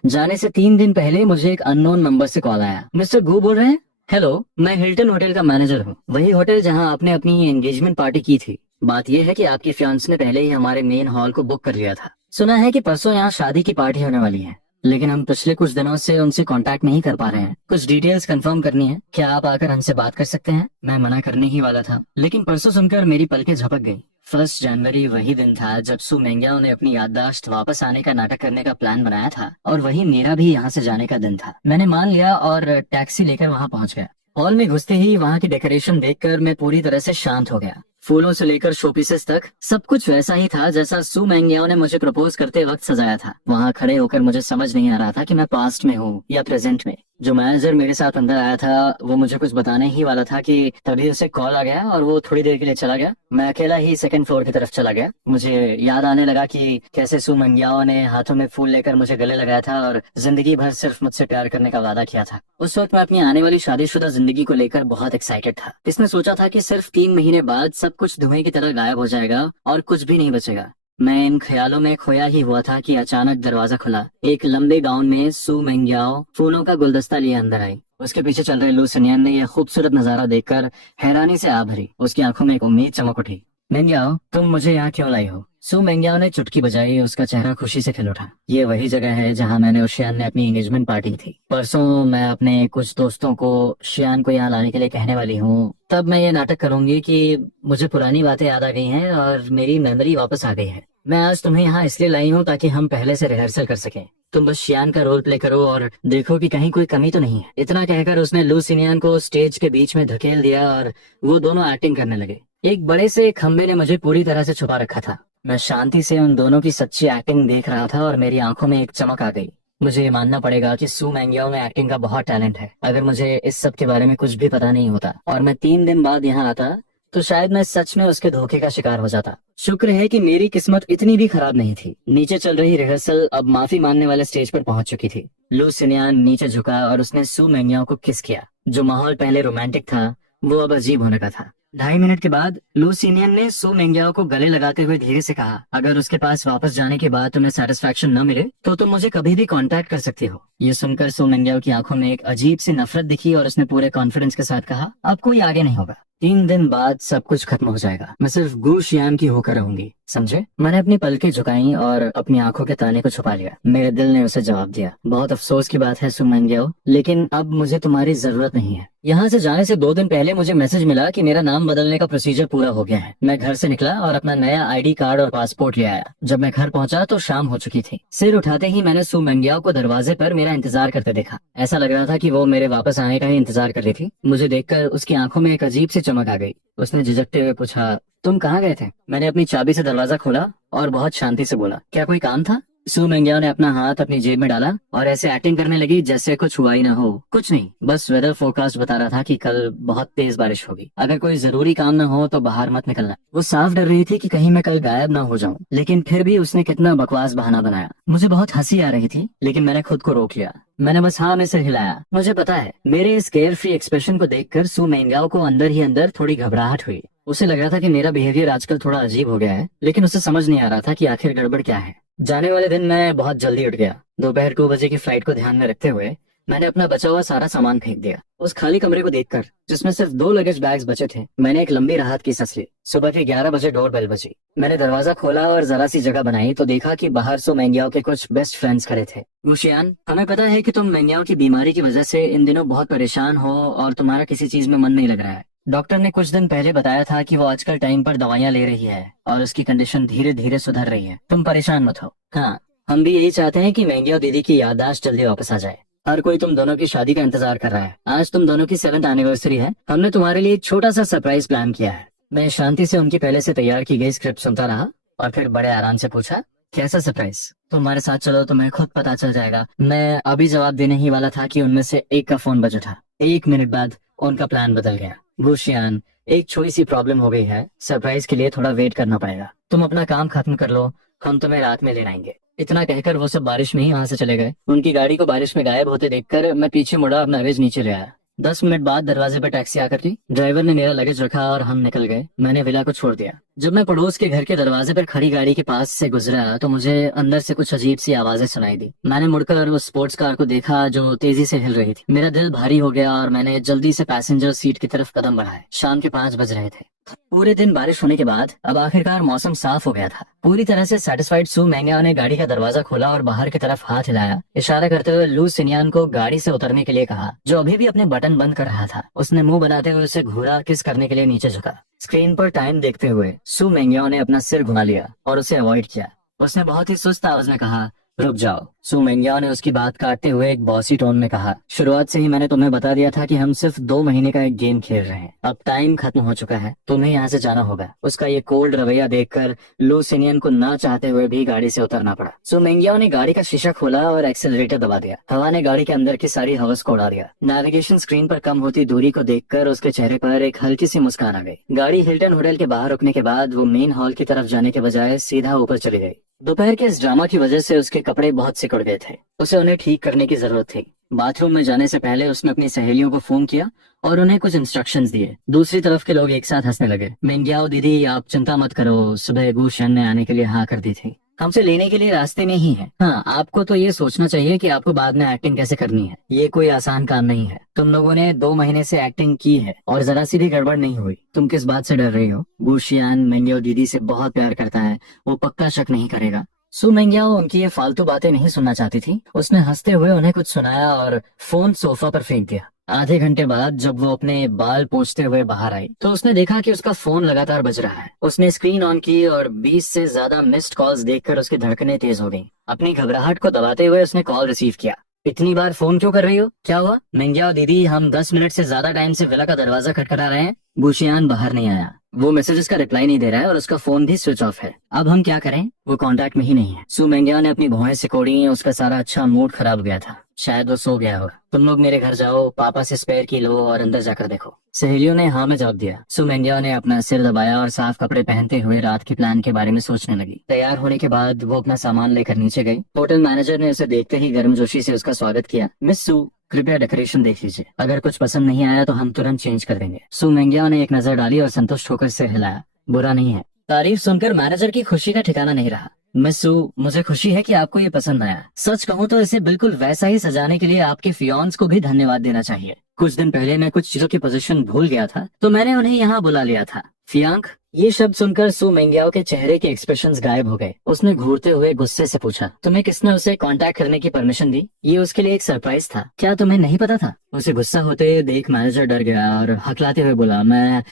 जाने से 3 दिन पहले मुझे एक अननोन नंबर से कॉल आया। मिस्टर गू बोल रहे हैं? हेलो, मैं हिल्टन होटल का मैनेजर हूँ। वही होटल जहाँ आपने अपनी एंगेजमेंट पार्टी की थी। बात यह है कि आपकी फियांस ने पहले ही हमारे मेन हॉल को बुक कर लिया था। सुना है कि परसों यहाँ शादी की पार्टी होने वाली है, लेकिन हम पिछले कुछ दिनों से उनसे कांटेक्ट नहीं कर पा रहे हैं। कुछ डिटेल्स कंफर्म करनी है। क्या आप आकर हमसे बात कर सकते हैं? मैं मना करने ही वाला था, लेकिन परसों सुनकर मेरी पलकें झपक गई। 1 जनवरी वही दिन था जब सू मेंगियाओ ने अपनी याददाश्त वापस आने का नाटक करने का प्लान बनाया था और वही मेरा भी यहाँ से जाने का दिन था। मैंने मान लिया और टैक्सी लेकर वहाँ पहुँच गया। हॉल में घुसते ही वहाँ की डेकोरेशन देखकर मैं पूरी तरह से शांत हो गया। फूलों से लेकर शोपीसेस तक सब कुछ वैसा ही था जैसा सू मेंगियाओ ने मुझे प्रपोज करते वक्त सजाया था। वहाँ खड़े होकर मुझे समझ नहीं आ रहा था कि मैं पास्ट में हूँ या प्रेजेंट में। जो मैनेजर मेरे साथ अंदर आया था वो मुझे कुछ बताने ही वाला था कि तभी उसे कॉल आ गया और वो थोड़ी देर के लिए चला गया। मैं अकेला ही सेकंड फ्लोर की तरफ चला गया। मुझे याद आने लगा कि कैसे सू मेंगियाओ ने हाथों में फूल लेकर मुझे गले लगाया था और जिंदगी भर सिर्फ मुझसे प्यार करने का वादा किया था। उस वक्त मैं अपनी आने वाली शादीशुदा जिंदगी को लेकर बहुत एक्साइटेड था। इसने सोचा था कि सिर्फ 3 महीने बाद सब कुछ धुएं की तरह गायब हो जाएगा और कुछ भी नहीं बचेगा। मैं इन ख्यालों में खोया ही हुआ था कि अचानक दरवाजा खुला। एक लंबे गाउन में सू मेंगियाओ फूलों का गुलदस्ता लिए अंदर आई। उसके पीछे चल रहे लू सिनियन ने यह खूबसूरत नजारा देखकर हैरानी से आ भरी। उसकी आंखों में एक उम्मीद चमक उठी। मेंगियाओ, तुम मुझे यहाँ क्यों लाई हो? सू मेंगियाओ ने चुटकी बजाई। उसका चेहरा खुशी से खिल उठा। ये वही जगह है जहाँ मैंने और शियान ने अपनी एंगेजमेंट पार्टी की थी। परसों मैं अपने कुछ दोस्तों को शियान को यहाँ लाने के लिए कहने वाली हूँ। तब मैं ये नाटक करूंगी कि मुझे पुरानी बातें याद आ गई हैं और मेरी मेमोरी वापस आ गई है। मैं आज तुम्हें यहाँ इसलिए लाई हूँ ताकि हम पहले से रिहर्सल कर सकें। तुम बस शियान का रोल प्ले करो और देखो कि कहीं कोई कमी तो नहीं है। इतना कहकर उसने लू सिनियन को स्टेज के बीच में धकेल दिया और वो दोनों एक्टिंग करने लगे। एक बड़े से खंबे ने मुझे पूरी तरह से छुपा रखा था। मैं शांति से उन दोनों की सच्ची एक्टिंग देख रहा था और मेरी आंखों में एक चमक आ गई। मुझे ये मानना पड़ेगा कि सू मेंगियाओ में एक्टिंग का बहुत टैलेंट है। अगर मुझे इस सब के बारे में कुछ भी पता नहीं होता और मैं 3 दिन बाद यहाँ आता तो शायद मैं सच में उसके धोखे का शिकार हो जाता। शुक्र है कि मेरी किस्मत इतनी भी खराब नहीं थी। नीचे चल रही रिहर्सल अब माफी मांगने वाले स्टेज पर पहुंच चुकी थी। लू सिनियन नीचे झुका और उसने सू मेंगियाओ को किस किया। जो माहौल पहले रोमांटिक था वो अब अजीब होने का था। 2.5 मिनट के बाद लू सिनियन ने सू मेंगियाओ को गले लगाते हुए धीरे से कहा, अगर उसके पास वापस जाने के बाद तुम्हें सेटिस्फैक्शन न मिले तो तुम मुझे कभी भी कांटेक्ट कर सकती हो। ये सुनकर सू मेंगियाओ की आंखों में एक अजीब सी नफरत दिखी और उसने पूरे कॉन्फिडेंस के साथ कहा, अब कोई आगे नहीं होगा। 3 दिन बाद सब कुछ खत्म हो जाएगा। मैं सिर्फ गू शियान की होकर रहूंगी। समझे? मैंने अपनी पलकें झुकाई और अपनी आंखों के ताने को छुपा लिया। मेरे दिल ने उसे जवाब दिया, बहुत अफसोस की बात है सु मेंगियो, लेकिन अब मुझे तुम्हारी जरूरत नहीं है। यहाँ से जाने से 2 दिन पहले मुझे मैसेज मिला कि मेरा नाम बदलने का प्रोसीजर पूरा हो गया है। मैं घर से निकला और अपना नया आईडी कार्ड और पासपोर्ट ले आया। जब मैं घर पहुंचा तो शाम हो चुकी थी। सिर उठाते ही मैंने सु मेंगियाओ को दरवाजे पर मेरा इंतजार करते देखा। ऐसा लग रहा था कि वो मेरे वापस आने का ही इंतजार कर रही थी। मुझे देखकर उसकी आंखों में एक अजीब सी चमक आ गई। उसने झिझकते हुए पूछा, तुम कहाँ गए थे? मैंने अपनी चाबी से दरवाजा खोला और बहुत शांति से बोला, क्या कोई काम था? सु मेंगियाओ ने अपना हाथ अपनी जेब में डाला और ऐसे एक्टिंग करने लगी जैसे कुछ हुआ ही ना हो। कुछ नहीं, बस वेदर फोरकास्ट बता रहा था कि कल बहुत तेज बारिश होगी। अगर कोई जरूरी काम ना हो तो बाहर मत निकलना। वो साफ डर रही थी कि कहीं मैं कल गायब ना हो जाऊं, लेकिन फिर भी उसने कितना बकवास बहाना बनाया। मुझे बहुत हंसी आ रही थी, लेकिन मैंने खुद को रोक लिया। मैंने बस हाँ में सिर हिलाया। मुझे पता है, मेरे इस केयर फ्री एक्सप्रेशन को देखकर सु मेंगियाओ को अंदर ही अंदर थोड़ी घबराहट हुई। उसे लग रहा था कि मेरा बिहेवियर आजकल थोड़ा अजीब हो गया है, लेकिन उसे समझ नहीं आ रहा था कि आखिर गड़बड़ क्या है। जाने वाले दिन मैं बहुत जल्दी उठ गया। दोपहर 2 बजे की फ्लाइट को ध्यान में रखते हुए मैंने अपना बचा हुआ सारा सामान फेंक दिया। उस खाली कमरे को देखकर, जिसमें सिर्फ 2 लगेज बैग्स बचे थे, मैंने एक लंबी राहत की सांस ली। सुबह के 11 बजे डोर बेल बजी। मैंने दरवाजा खोला और जरा सी जगह बनाई तो देखा कि बाहर सु मेंगियाओ के कुछ बेस्ट फ्रेंड्स खड़े थे। रुशियान, हमें पता है कि तुम मेंगियाओ की बीमारी की वजह से इन दिनों बहुत परेशान हो और तुम्हारा किसी चीज में मन नहीं लग रहा है। डॉक्टर ने कुछ दिन पहले बताया था कि वो आजकल टाइम पर दवाइयाँ ले रही है और उसकी कंडीशन धीरे धीरे सुधर रही है। तुम परेशान मत हो। हाँ, हम भी यही चाहते हैं कि मेंगियाओ दीदी की याददाश्त जल्दी वापस आ जाए। हर कोई तुम दोनों की शादी का इंतजार कर रहा है। आज तुम दोनों की 7th एनिवर्सरी है। हमने तुम्हारे लिए एक छोटा सा सरप्राइज प्लान किया है। मैं शांति से उनकी पहले से तैयार की गई स्क्रिप्ट सुनता रहा और फिर बड़े आराम से पूछा, कैसा सरप्राइज? तुम हमारे साथ चलो, तुम्हें खुद पता चल जाएगा। मैं अभी जवाब देने ही वाला था कि उनमें से एक का फोन बज उठा। 1 मिनट बाद उनका प्लान बदल गया। भूशियान, एक छोटी सी प्रॉब्लम हो गई है। सरप्राइज के लिए थोड़ा वेट करना पड़ेगा। तुम अपना काम खत्म कर लो, हम तुम्हें रात में ले आएंगे। इतना कहकर वो सब बारिश में ही वहां से चले गए। उनकी गाड़ी को बारिश में गायब होते देखकर मैं पीछे मुड़ा, अपना लगेज नीचे ले आया। 10 मिनट बाद दरवाजे पर टैक्सी आकर की। ड्राइवर ने मेरा लगेज रखा और हम निकल गए। मैंने विला को छोड़ दिया। जब मैं पड़ोस के घर के दरवाजे पर खड़ी गाड़ी के पास से गुजरा तो मुझे अंदर से कुछ अजीब सी आवाजें सुनाई दी। मैंने मुड़कर उस स्पोर्ट्स कार को देखा जो तेजी से हिल रही थी। मेरा दिल भारी हो गया और मैंने जल्दी से पैसेंजर सीट की तरफ कदम बढ़ाए। शाम के 5 बज रहे थे। पूरे दिन बारिश होने के बाद अब आखिरकार मौसम साफ हो गया था। पूरी तरह से सेटिस्फाइड सु मेंगियाओ ने गाड़ी का दरवाजा खोला और बाहर की तरफ हाथ हिलाया, इशारा करते हुए लू सिनियान को गाड़ी से उतरने के लिए कहा, जो अभी भी अपने बटन बंद कर रहा था। उसने मुंह बनाते हुए उसे घूरा, किस करने के लिए नीचे झुका। स्क्रीन पर टाइम देखते हुए सु मेंगियाओ ने अपना सिर घुमा लिया और उसे अवॉइड किया। उसने बहुत ही सुस्त आवाज में कहा, रुक जाओ। सु मेंगियाओ ने उसकी बात काटते हुए एक बॉसी टोन में कहा, शुरुआत से ही मैंने तुम्हें बता दिया था कि हम सिर्फ 2 महीने का एक गेम खेल रहे हैं। अब टाइम खत्म हो चुका है, तुम्हें यहाँ से जाना होगा। उसका ये कोल्ड रवैया देखकर लू सिनियन को ना चाहते हुए भी गाड़ी से उतरना पड़ा। सु मेंगियाओ ने गाड़ी का शीशा खोला और एक्सेलरेटर दबा दिया। हवा ने गाड़ी के अंदर की सारी हवस को उड़ा दिया। नेविगेशन स्क्रीन पर कम होती दूरी को देखकर उसके चेहरे पर एक हल्की सी मुस्कान आ गई। गाड़ी हिल्टन होटल के बाहर रुकने के बाद वो मेन हॉल की तरफ जाने के बजाय सीधा ऊपर चली गई। दोपहर के इस ड्रामा की वजह से उसके कपड़े बहुत सिकुड़ गए थे। उसे उन्हें ठीक करने की जरूरत थी। बाथरूम में जाने से पहले उसने अपनी सहेलियों को फोन किया और उन्हें कुछ इंस्ट्रक्शंस दिए। दूसरी तरफ के लोग एक साथ हंसने लगे। मेंगियाओ दीदी, आप चिंता मत करो, सुबह गुशन ने आने के लिए हाँ कर दी थी। हमसे लेने के लिए रास्ते में ही है। हाँ, आपको तो ये सोचना चाहिए कि आपको बाद में एक्टिंग कैसे करनी है। ये कोई आसान काम नहीं है। तुम लोगों ने 2 महीने से एक्टिंग की है और जरा सी भी गड़बड़ नहीं हुई। तुम किस बात से डर रही हो? गुशियान मेंगियाओ दीदी से बहुत प्यार करता है, वो पक्का शक नहीं करेगा। सु मेंगियाओ उनकी ये फालतू बातें नहीं सुनना चाहती थी। उसने हंसते हुए उन्हें कुछ सुनाया और फोन सोफा पर फेंक दिया। आधे घंटे बाद जब वो अपने बाल पोंछते हुए बाहर आई तो उसने देखा कि उसका फोन लगातार बज रहा है। उसने स्क्रीन ऑन की और 20 से ज्यादा मिस्ड कॉल्स देखकर उसकी धड़कनें तेज हो गईं। अपनी घबराहट को दबाते हुए उसने कॉल रिसीव किया। इतनी बार फोन क्यों कर रही हो? क्या हुआ? मेंगियाओ दीदी, हम 10 मिनट से ज्यादा टाइम से विला का दरवाजा खटखटा रहे हैं। बुशियान बाहर नहीं आया। वो मैसेजेस का रिप्लाई नहीं दे रहा है और उसका फोन भी स्विच ऑफ है। अब हम क्या करें? वो कांटेक्ट में ही नहीं है। सु मेंगियाओ ने अपनी भौहें सिकोड़ी। उसका सारा अच्छा मूड खराब हो गया था। शायद वो सो गया होगा। तुम लोग मेरे घर जाओ, पापा से स्पेयर की लो और अंदर जाकर देखो। सहेलियों ने हाँ में जवाब दिया। सु मेंगियाओ ने अपना सिर दबाया और साफ कपड़े पहनते हुए रात के प्लान के बारे में सोचने लगी। तैयार होने के बाद वो अपना सामान लेकर नीचे गई। होटल मैनेजर ने उसे देखते ही गर्मजोशी से उसका स्वागत किया। मिस सु, कृपया डेकोरेशन देख लीजिए। अगर कुछ पसंद नहीं आया तो हम तुरंत चेंज कर देंगे। सु मेंगियाओ ने एक नजर डाली और संतुष्ट होकर सिर हिलाया। बुरा नहीं है। तारीफ सुनकर मैनेजर की खुशी का ठिकाना नहीं रहा। मिस सु, मुझे खुशी है कि आपको ये पसंद आया। सच कहूँ तो इसे बिल्कुल वैसा ही सजाने के लिए आपके फियांस को भी धन्यवाद देना चाहिए। कुछ दिन पहले मैं कुछ चीजों की पोजीशन भूल गया था तो मैंने उन्हें यहाँ बुला लिया था। फियांक, ये शब्द सुनकर सू मेंग्याओ के चेहरे के एक्सप्रेशंस गायब हो गए। उसने घूरते हुए गुस्से से पूछा, तुम्हें किसने उसे कांटेक्ट करने की परमिशन दी? ये उसके लिए एक सरप्राइज था, क्या तुम्हें नहीं पता था? उसे गुस्सा होते देख मैनेजर डर गया और हकलाते हुए बोला, मैं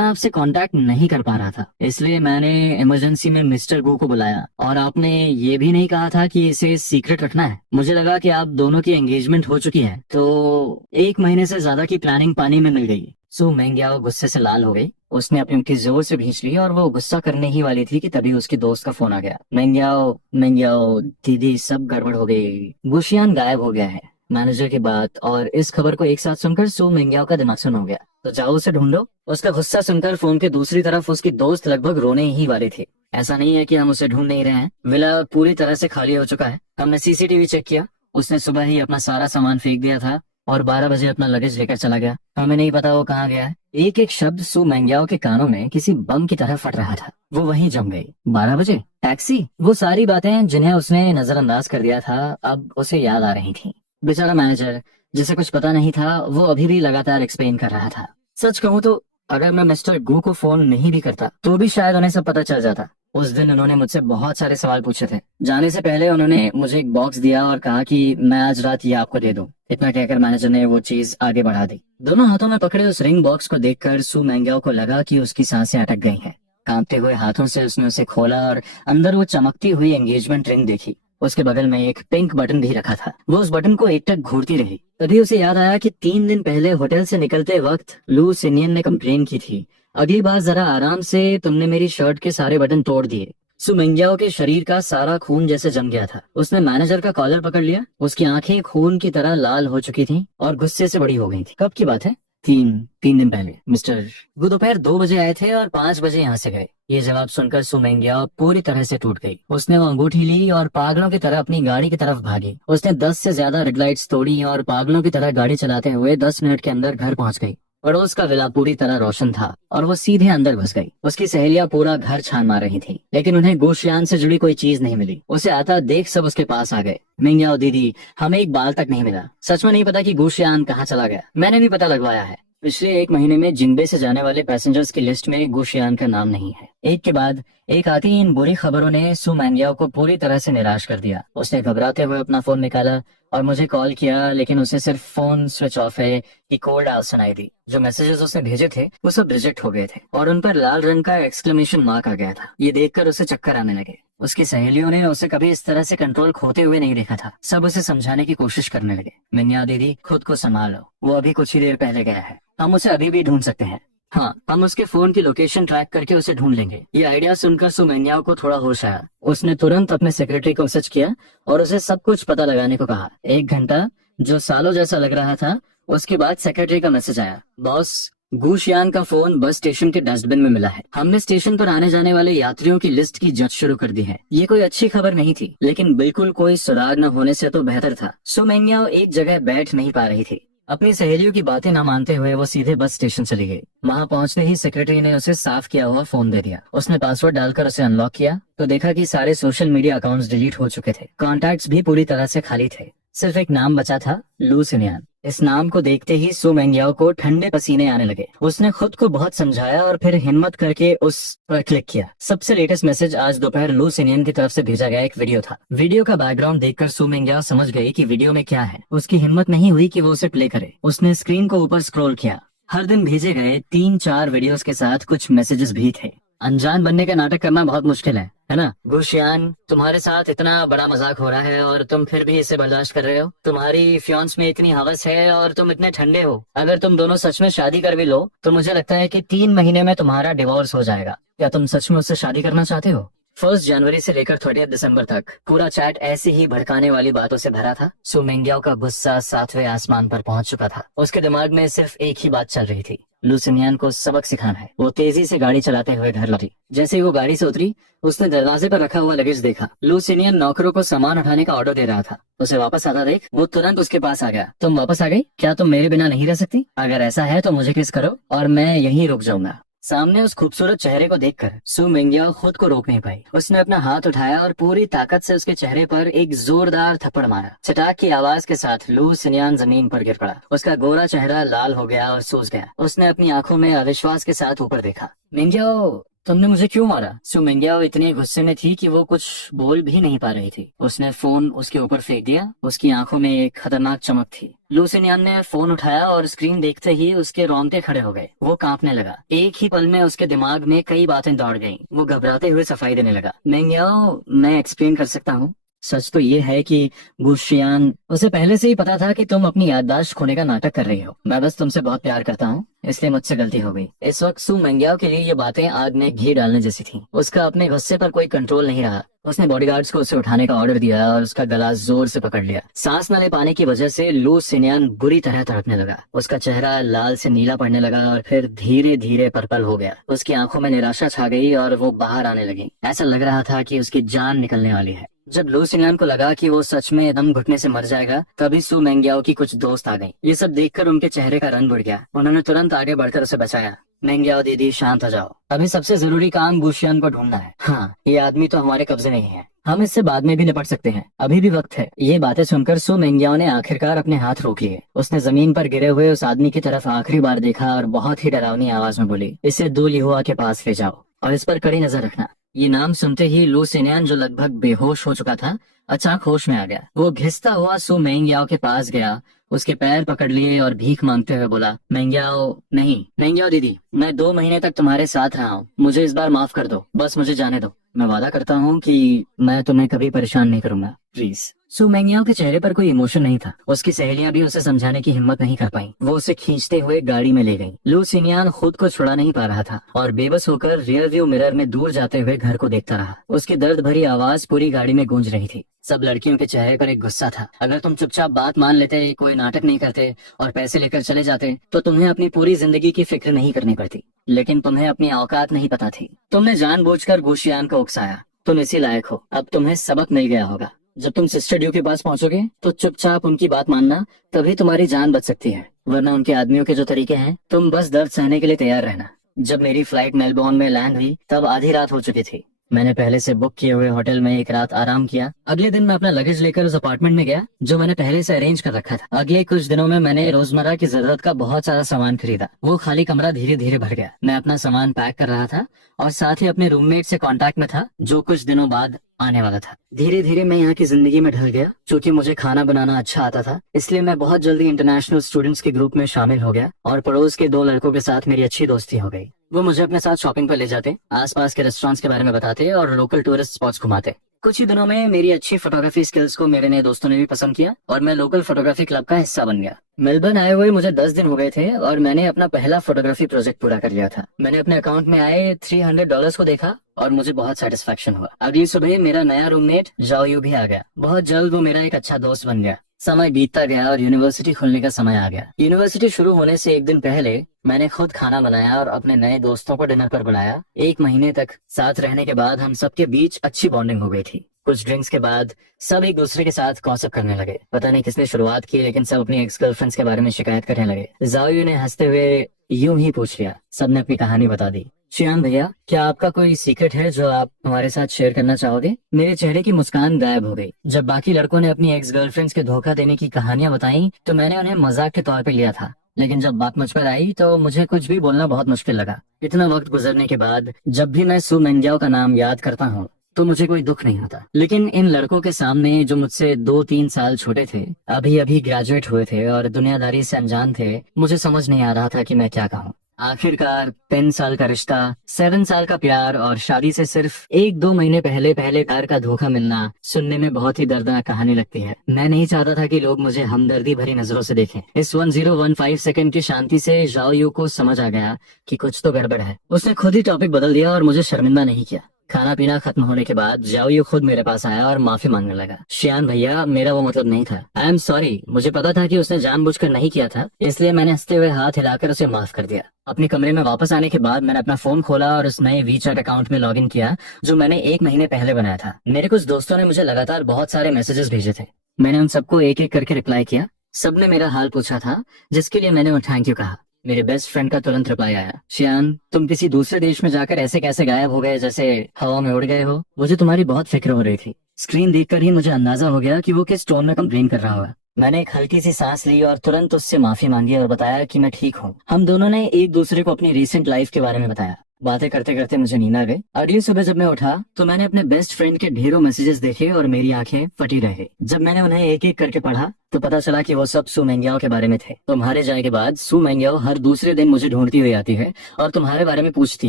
आपसे कांटेक्ट नहीं कर पा रहा था, इसलिए मैंने इमरजेंसी में मिस्टर गू को बुलाया। और आपने ये भी नहीं कहा था कि इसे सीक्रेट रखना है। मुझे लगा कि आप दोनों की एंगेजमेंट हो चुकी है, तो 1 महीने से ज्यादा की प्लानिंग पानी में मिल गई। सो मेंग्याओ गुस्से से लाल हो गई। उसने अपनी मुट्ठी जोर से भींच ली और वो गुस्सा करने ही वाली थी कि तभी उसकी दोस्त का फोन आ गया। मेंग्याओ मेंग्याओ दीदी, सब गड़बड़ हो गई, गुशियान गायब हो गया है। मैनेजर की बात और इस खबर को एक साथ सुनकर सो मेंग्याओ का दिमाग सुन हो गया। तो जाओ उसे ढूंढो। उसका गुस्सा सुनकर फोन के दूसरी तरफ उसकी दोस्त लगभग रोने ही वाली थी। ऐसा नहीं है कि हम उसे ढूंढ नहीं रहे हैं, विला पूरी तरह से खाली हो चुका है। हमने सीसीटीवी चेक किया, उसने सुबह ही अपना सारा सामान फेंक दिया था और 12 बजे अपना लगेज लेकर चला गया। हमें नहीं पता वो कहाँ गया है। एक एक शब्द सू मेंग्याओ के कानों में किसी बम की तरह फट रहा था। वो वहीं जम गई। 12 बजे टैक्सी, वो सारी बातें जिन्हें उसने नजरअंदाज कर दिया था अब उसे याद आ रही थी। बेचारा मैनेजर, जिसे कुछ पता नहीं था, वो अभी भी लगातार एक्सप्लेन कर रहा था। सच कहूँ तो अगर मैं मिस्टर गू को फोन नहीं भी करता तो भी शायद उन्हें सब पता चल जाता। उस दिन उन्होंने मुझसे बहुत सारे सवाल पूछे थे। जाने से पहले उन्होंने मुझे एक बॉक्स दिया और कहा कि मैं आज रात ये आपको दे दूं। इतना कहकर मैनेजर ने वो चीज आगे बढ़ा दी। दोनों हाथों में पकड़े उस रिंग बॉक्स को देखकर सू मेंग्याओ को लगा कि उसकी सांसें अटक गई हैं। कांपते हुए हाथों से उसने उसे खोला और अंदर वो चमकती हुई एंगेजमेंट रिंग देखी। उसके बगल में एक पिंक बटन भी रखा था। वो उस बटन को एकटक घूरती रही। तभी उसे याद आया कि 3 दिन पहले होटल से निकलते वक्त लू सिनियन ने कंप्लेन की थी, अगली बार जरा आराम से, तुमने मेरी शर्ट के सारे बटन तोड़ दिए। सु मेंग्याओ के शरीर का सारा खून जैसे जम गया था। उसने मैनेजर का कॉलर पकड़ लिया। उसकी आंखें खून की तरह लाल हो चुकी थीं और गुस्से से बड़ी हो गई थी। कब की बात है? तीन दिन पहले मिस्टर। वो दोपहर 2 बजे आए थे और 5 बजे यहाँ से गए। ये जवाब सुनकर सु मेंग्याओ पूरी तरह से टूट गई। उसने वो अंगूठी ली और पागलों की तरह अपनी गाड़ी की तरफ भागी। उसने 10 से ज्यादा रेड लाइट्स तोड़ी और पागलों की तरह गाड़ी चलाते हुए 10 मिनट के अंदर घर पहुंच गई। पड़ोस का विला पूरी तरह रोशन था और वो सीधे अंदर घुस गई। उसकी सहेलियां पूरा घर छान मार रही थी, लेकिन उन्हें गोशियान से जुड़ी कोई चीज नहीं मिली। उसे आता देख सब उसके पास आ गए। मिंग्याओ दीदी, हमें एक बाल तक नहीं मिला। सच में नहीं पता कि गोशियान कहाँ चला गया। मैंने भी पता लगवाया है। पिछले 1 महीने में जिन्बे से जाने वाले पैसेंजर्स की लिस्ट में गोशियान का नाम नहीं है। एक के बाद एक आती इन बुरी खबरों ने सु मेंग्याओ को पूरी तरह से निराश कर दिया। उसने घबराते हुए अपना फोन निकाला और मुझे कॉल किया, लेकिन उसे सिर्फ फोन स्विच ऑफ है कि कोल्ड आवाज सुनाई दी। जो मैसेजेस उसने भेजे थे वो सब रिजेक्ट हो गए थे और उन पर लाल रंग का एक्सक्लेमेशन मार्क आ गया था। ये देखकर उसे चक्कर आने लगे। उसकी सहेलियों ने उसे कभी इस तरह से कंट्रोल खोते हुए नहीं देखा था। सब उसे समझाने की कोशिश करने लगे। मिन्या दीदी, खुद को संभालो, वो अभी कुछ ही देर पहले गया है। हम उसे अभी भी ढूंढ सकते हैं। हाँ, हम उसके फोन की लोकेशन ट्रैक करके उसे ढूंढ लेंगे। ये आइडिया सुनकर सुमेन्याओ को थोड़ा होश आया। उसने तुरंत अपने सेक्रेटरी को मैसेज किया और उसे सब कुछ पता लगाने को कहा। 1 घंटा, जो सालों जैसा लग रहा था, उसके बाद सेक्रेटरी का मैसेज आया, बॉस, गुशियान का फोन बस स्टेशन के डस्टबिन में मिला है। हमने स्टेशन पर आने जाने वाले यात्रियों की लिस्ट की जांच शुरू कर दी है। ये कोई अच्छी खबर नहीं थी, लेकिन बिल्कुल कोई सुराग न होने से तो बेहतर था। सुमेन्याओ एक जगह बैठ नहीं पा रही थी। अपनी सहेलियों की बातें न मानते हुए वो सीधे बस स्टेशन चली गई। वहां पहुंचते ही सेक्रेटरी ने उसे साफ किया हुआ फोन दे दिया। उसने पासवर्ड डालकर उसे अनलॉक किया तो देखा कि सारे सोशल मीडिया अकाउंट्स डिलीट हो चुके थे। कॉन्टैक्ट्स भी पूरी तरह से खाली थे। सिर्फ एक नाम बचा था, लू सिनियन। इस नाम को देखते ही सु मेंग्याओ को ठंडे पसीने आने लगे। उसने खुद को बहुत समझाया और फिर हिम्मत करके उस पर क्लिक किया। सबसे लेटेस्ट मैसेज आज दोपहर लू सिनियन की तरफ से भेजा गया एक वीडियो था। वीडियो का बैकग्राउंड देखकर सु मेंग्याओ समझ गई कि वीडियो में क्या है। उसकी हिम्मत नहीं हुई कि वो उसे प्ले करे। उसने स्क्रीन को ऊपर स्क्रॉल किया। हर दिन भेजे गए 3-4 वीडियोस के साथ कुछ मैसेजेस भी थे। अनजान बनने का नाटक करना बहुत मुश्किल है ना? गुशियान, तुम्हारे साथ इतना बड़ा मजाक हो रहा है और तुम फिर भी इसे बर्दाश्त कर रहे हो। तुम्हारी फियांस में इतनी हवस है और तुम इतने ठंडे हो। अगर तुम दोनों सच में शादी कर भी लो तो मुझे लगता है कि 3 महीने में तुम्हारा डिवोर्स हो जाएगा। क्या तुम सच में उससे शादी करना चाहते हो? 1 जनवरी से लेकर 30 दिसंबर तक पूरा चैट ऐसी ही भड़काने वाली बातों से भरा था। सु मेंग्याओ का गुस्सा 7वें आसमान पर पहुंच चुका था। उसके दिमाग में सिर्फ एक ही बात चल रही थी, लू सिनियन को सबक सिखाना है। वो तेजी से गाड़ी चलाते हुए घर लौटी। जैसे ही वो गाड़ी से उतरी, उसने दरवाजे पर रखा हुआ लगेज देखा। लू सिनियन नौकरों को सामान उठाने का ऑर्डर दे रहा था। उसे वापस आता देख वो तुरंत उसके पास आ गया। तुम वापस आ गई? क्या तुम मेरे बिना नहीं रह सकती? अगर ऐसा है तो मुझे किस करो और मैं यहीं रुक जाऊंगा। सामने उस खूबसूरत चेहरे को देखकर सु मिंग्याओ खुद को रोक नहीं पाई। उसने अपना हाथ उठाया और पूरी ताकत से उसके चेहरे पर एक जोरदार थप्पड़ मारा। चटाक की आवाज के साथ लू सिन्यान जमीन पर गिर पड़ा। उसका गोरा चेहरा लाल हो गया और सूज गया। उसने अपनी आंखों में अविश्वास के साथ ऊपर देखा। मिंग्याओ, तुमने मुझे क्यों मारा? सु मिंग्याओ इतने गुस्से में थी कि वो कुछ बोल भी नहीं पा रही थी। उसने फोन उसके ऊपर फेंक दिया। उसकी आंखों में एक खतरनाक चमक थी। लू सिन्यान ने फोन उठाया और स्क्रीन देखते ही उसके रोंगटे खड़े हो गए। वो कांपने लगा। एक ही पल में उसके दिमाग में कई बातें दौड़ गईं। वो घबराते हुए सफाई देने लगा। मिंग्याओ, मैं एक्सप्लेन कर सकता हूँ। सच तो ये है कि गुशियान, उसे पहले से ही पता था कि तुम अपनी याददाश्त खोने का नाटक कर रही हो। मैं बस तुमसे बहुत प्यार करता हूँ, इसलिए मुझसे गलती हो गई। इस वक्त सु मेंग्याओ के लिए ये बातें आग में घी डालने जैसी थीं। उसका अपने गुस्से पर कोई कंट्रोल नहीं रहा। उसने बॉडीगार्ड्स को उसे उठाने का ऑर्डर दिया और उसका गला जोर से पकड़ लिया। सांस न ले पाने की वजह से लू सिन्यान बुरी तरह तड़पने लगा। उसका चेहरा लाल से नीला पड़ने लगा और फिर धीरे धीरे पर्पल हो गया। उसकी आंखों में निराशा छा गई और वो बाहर आने लगी। ऐसा लग रहा था कि उसकी जान निकलने वाली है। जब लू सिन्यान को लगा कि वो सच में दम घुटने से मर जाएगा, तभी सु मेंग्याओ की कुछ दोस्त आ गई। ये सब देखकर उनके चेहरे का रंग उड़ गया। उन्होंने तुरंत आगे बढ़कर उसे बचाया। मेंग्याओ दीदी, शांत हो जाओ। अभी सबसे जरूरी काम गुशियान को ढूंढना है। हाँ, ये आदमी तो हमारे कब्जे नहीं है। हम इससे बाद में भी निपट सकते हैं, अभी भी वक्त है। ये बातें सुनकर सु मेंग्याओ ने आखिरकार अपने हाथ रोक लिए। उसने जमीन पर गिरे हुए उस आदमी की तरफ आखिरी बार देखा और बहुत ही डरावनी आवाज में बोली, इसे दो लिहुआ के पास ले जाओ और इस पर कड़ी नजर रखना। ये नाम सुनते ही लू सिन्यान, जो लगभग बेहोश हो चुका था, अचानक होश में आ गया। वो घिसता हुआ सु मेंग्याओ के पास गया, उसके पैर पकड़ लिए और भीख मांगते हुए बोला, मेंग्याओ नहीं, मेंग्याओ दीदी, मैं 2 महीने तक तुम्हारे साथ रहा हूँ। मुझे इस बार माफ कर दो, बस मुझे जाने दो। मैं वादा करता हूँ कि मैं तुम्हें कभी परेशान नहीं करूंगा, प्लीज। सु मेंग्याओ के चेहरे पर कोई इमोशन नहीं था। उसकी सहेलियां भी उसे समझाने की हिम्मत नहीं कर पाई। वो उसे खींचते हुए गाड़ी में ले गई। लू सिन्यान खुद को छुड़ा नहीं पा रहा था और बेबस होकर रियर व्यू मिरर में दूर जाते हुए घर को देखता रहा। उसकी दर्द भरी आवाज पूरी गाड़ी में गूंज रही थी। सब लड़कियों के चेहरे पर एक गुस्सा था। अगर तुम चुपचाप बात मान लेते, कोई नाटक नहीं करते और पैसे लेकर चले जाते, तो तुम्हें अपनी पूरी जिंदगी की फिक्र नहीं करनी पड़ती। लेकिन तुम्हें अपनी औकात नहीं पता थी। तुमने जानबूझकर गुशियान को उकसाया। तुम इसी लायक हो। अब तुम्हें सबक मिल गया होगा। जब तुम सिस्टर ड्यू के पास पहुंचोगे तो चुपचाप उनकी बात मानना, तभी तुम्हारी जान बच सकती है। वरना उनके आदमियों के जो तरीके हैं, तुम बस दर्द सहने के लिए तैयार रहना। जब मेरी फ्लाइट मेलबोर्न में लैंड हुई, तब आधी रात हो चुकी थी। मैंने पहले से बुक किए हुए होटल में एक रात आराम किया। अगले दिन मैं अपना लगेज लेकर उस अपार्टमेंट में गया जो मैंने पहले से अरेंज कर रखा था। अगले कुछ दिनों में मैंने रोजमर्रा की जरूरत का बहुत सारा सामान खरीदा। वो खाली कमरा धीरे धीरे भर गया। मैं अपना सामान पैक कर रहा था और साथ ही अपने रूममेट से कांटेक्ट में था, जो कुछ दिनों बाद आने वाला था। धीरे धीरे मैं यहाँ की जिंदगी में ढल गया। क्योंकि मुझे खाना बनाना अच्छा आता था, इसलिए मैं बहुत जल्दी इंटरनेशनल स्टूडेंट्स के ग्रुप में शामिल हो गया और पड़ोस के 2 लड़कों के साथ मेरी अच्छी दोस्ती हो गई। वो मुझे अपने साथ शॉपिंग पर ले जाते, आसपास के रेस्टोरेंट्स के बारे में बताते और लोकल टूरिस्ट स्पॉट्स घुमाते। कुछ ही दिनों में मेरी अच्छी फोटोग्राफी स्किल्स को मेरे नए दोस्तों ने भी पसंद किया और मैं लोकल फोटोग्राफी क्लब का हिस्सा बन गया। मेलबर्न आए हुए मुझे 10 दिन हो गए थे और मैंने अपना पहला फोटोग्राफी प्रोजेक्ट पूरा कर लिया था। मैंने अपने अकाउंट में आए $300 को देखा और मुझे बहुत सेटिस्फेक्शन हुआ। अगली सुबह मेरा नया रूममेट जाओयू भी आ गया। बहुत जल्द वो मेरा एक अच्छा दोस्त बन गया। समय बीतता गया और यूनिवर्सिटी खुलने का समय आ गया। यूनिवर्सिटी शुरू होने से 1 दिन पहले मैंने खुद खाना बनाया और अपने नए दोस्तों को डिनर पर बुलाया। 1 महीने तक साथ रहने के बाद हम सबके बीच अच्छी बॉन्डिंग हो गई थी। कुछ ड्रिंक्स के बाद सब एक दूसरे के साथ गॉसिप करने लगे। पता नहीं किसने शुरुआत की, लेकिन सब अपनी एक्स गर्लफ्रेंड्स के बारे में शिकायत करने लगे। जाओयू ने हंसते हुए यूं ही पूछ लिया। सबने अपनी कहानी बता दी। श्याम भैया, क्या आपका कोई सीक्रेट है जो आप हमारे साथ शेयर करना चाहोगे? मेरे चेहरे की मुस्कान गायब हो गई। जब बाकी लड़कों ने अपनी एक्स गर्लफ्रेंड्स के धोखा देने की कहानियां बताई तो मैंने उन्हें मजाक के तौर पे लिया था, लेकिन जब बात मुझ पर आई तो मुझे कुछ भी बोलना बहुत मुश्किल लगा। इतना वक्त गुजरने के बाद जब भी मैं सु मेंग्याओ का नाम याद करता हूँ तो मुझे कोई दुख नहीं होता। लेकिन इन लड़कों के सामने जो मुझसे 2-3 साल छोटे थे, अभी अभी ग्रेजुएट हुए थे और दुनियादारी से अनजान थे, मुझे समझ नहीं आ रहा था कि मैं क्या कहूँ। आखिरकार 3 साल का रिश्ता, 7 साल का प्यार और शादी से सिर्फ 1-2 महीने पहले प्यार का धोखा मिलना सुनने में बहुत ही दर्दनाक कहानी लगती है। मैं नहीं चाहता था कि लोग मुझे हमदर्दी भरी नजरों से देखें। इस 1015 सेकंड की शांति से जाओयू को समझ आ गया कि कुछ तो गड़बड़ है। उसने खुद ही टॉपिक बदल दिया और मुझे शर्मिंदा नहीं किया। खाना पीना खत्म होने के बाद जाओयू खुद मेरे पास आया और माफी मांगने लगा। श्यान भैया, मेरा वो मतलब नहीं था। I am sorry. मुझे पता था कि उसने जानबूझकर नहीं किया था, इसलिए मैंने हंसते हुए हाथ हिलाकर उसे माफ कर दिया। अपने कमरे में वापस आने के बाद मैंने अपना फोन खोला और उस नए वीचैट अकाउंट में लॉगिन किया जो मैंने 1 महीने पहले बनाया था। मेरे कुछ दोस्तों ने मुझे लगातार बहुत सारे मैसेजेस भेजे थे। मैंने उन सबको एक एक करके रिप्लाई किया। सबने मेरा हाल पूछा था, जिसके लिए मैंने थैंक यू कहा। मेरे बेस्ट फ्रेंड का तुरंत रिप्लाई आया, शियान तुम किसी दूसरे देश में जाकर ऐसे कैसे गायब हो गए, जैसे हवा में उड़ गए हो। मुझे तुम्हारी बहुत फिक्र हो रही थी। स्क्रीन देखकर ही मुझे अंदाजा हो गया कि वो किस टोन में कंप्लेन कर रहा होगा। मैंने एक हल्की सी सांस ली और तुरंत उससे माफी मांगी और बताया कि मैं ठीक हूँ। हम दोनों ने एक दूसरे को अपनी रीसेंट लाइफ के बारे में बताया। बातें करते करते मुझे नींद आ गई। अगली सुबह जब मैं उठा तो मैंने अपने बेस्ट फ्रेंड के ढेरों मैसेजेस देखे और मेरी आंखें फटी रह गई। जब मैंने उन्हें एक एक करके पढ़ा तो पता चला कि वो सब सू मेंग्याओ के बारे में थे। तुम्हारे जाने के बाद सू मेंग्याओ हर दूसरे दिन मुझे ढूंढती हुई आती है और तुम्हारे बारे में पूछती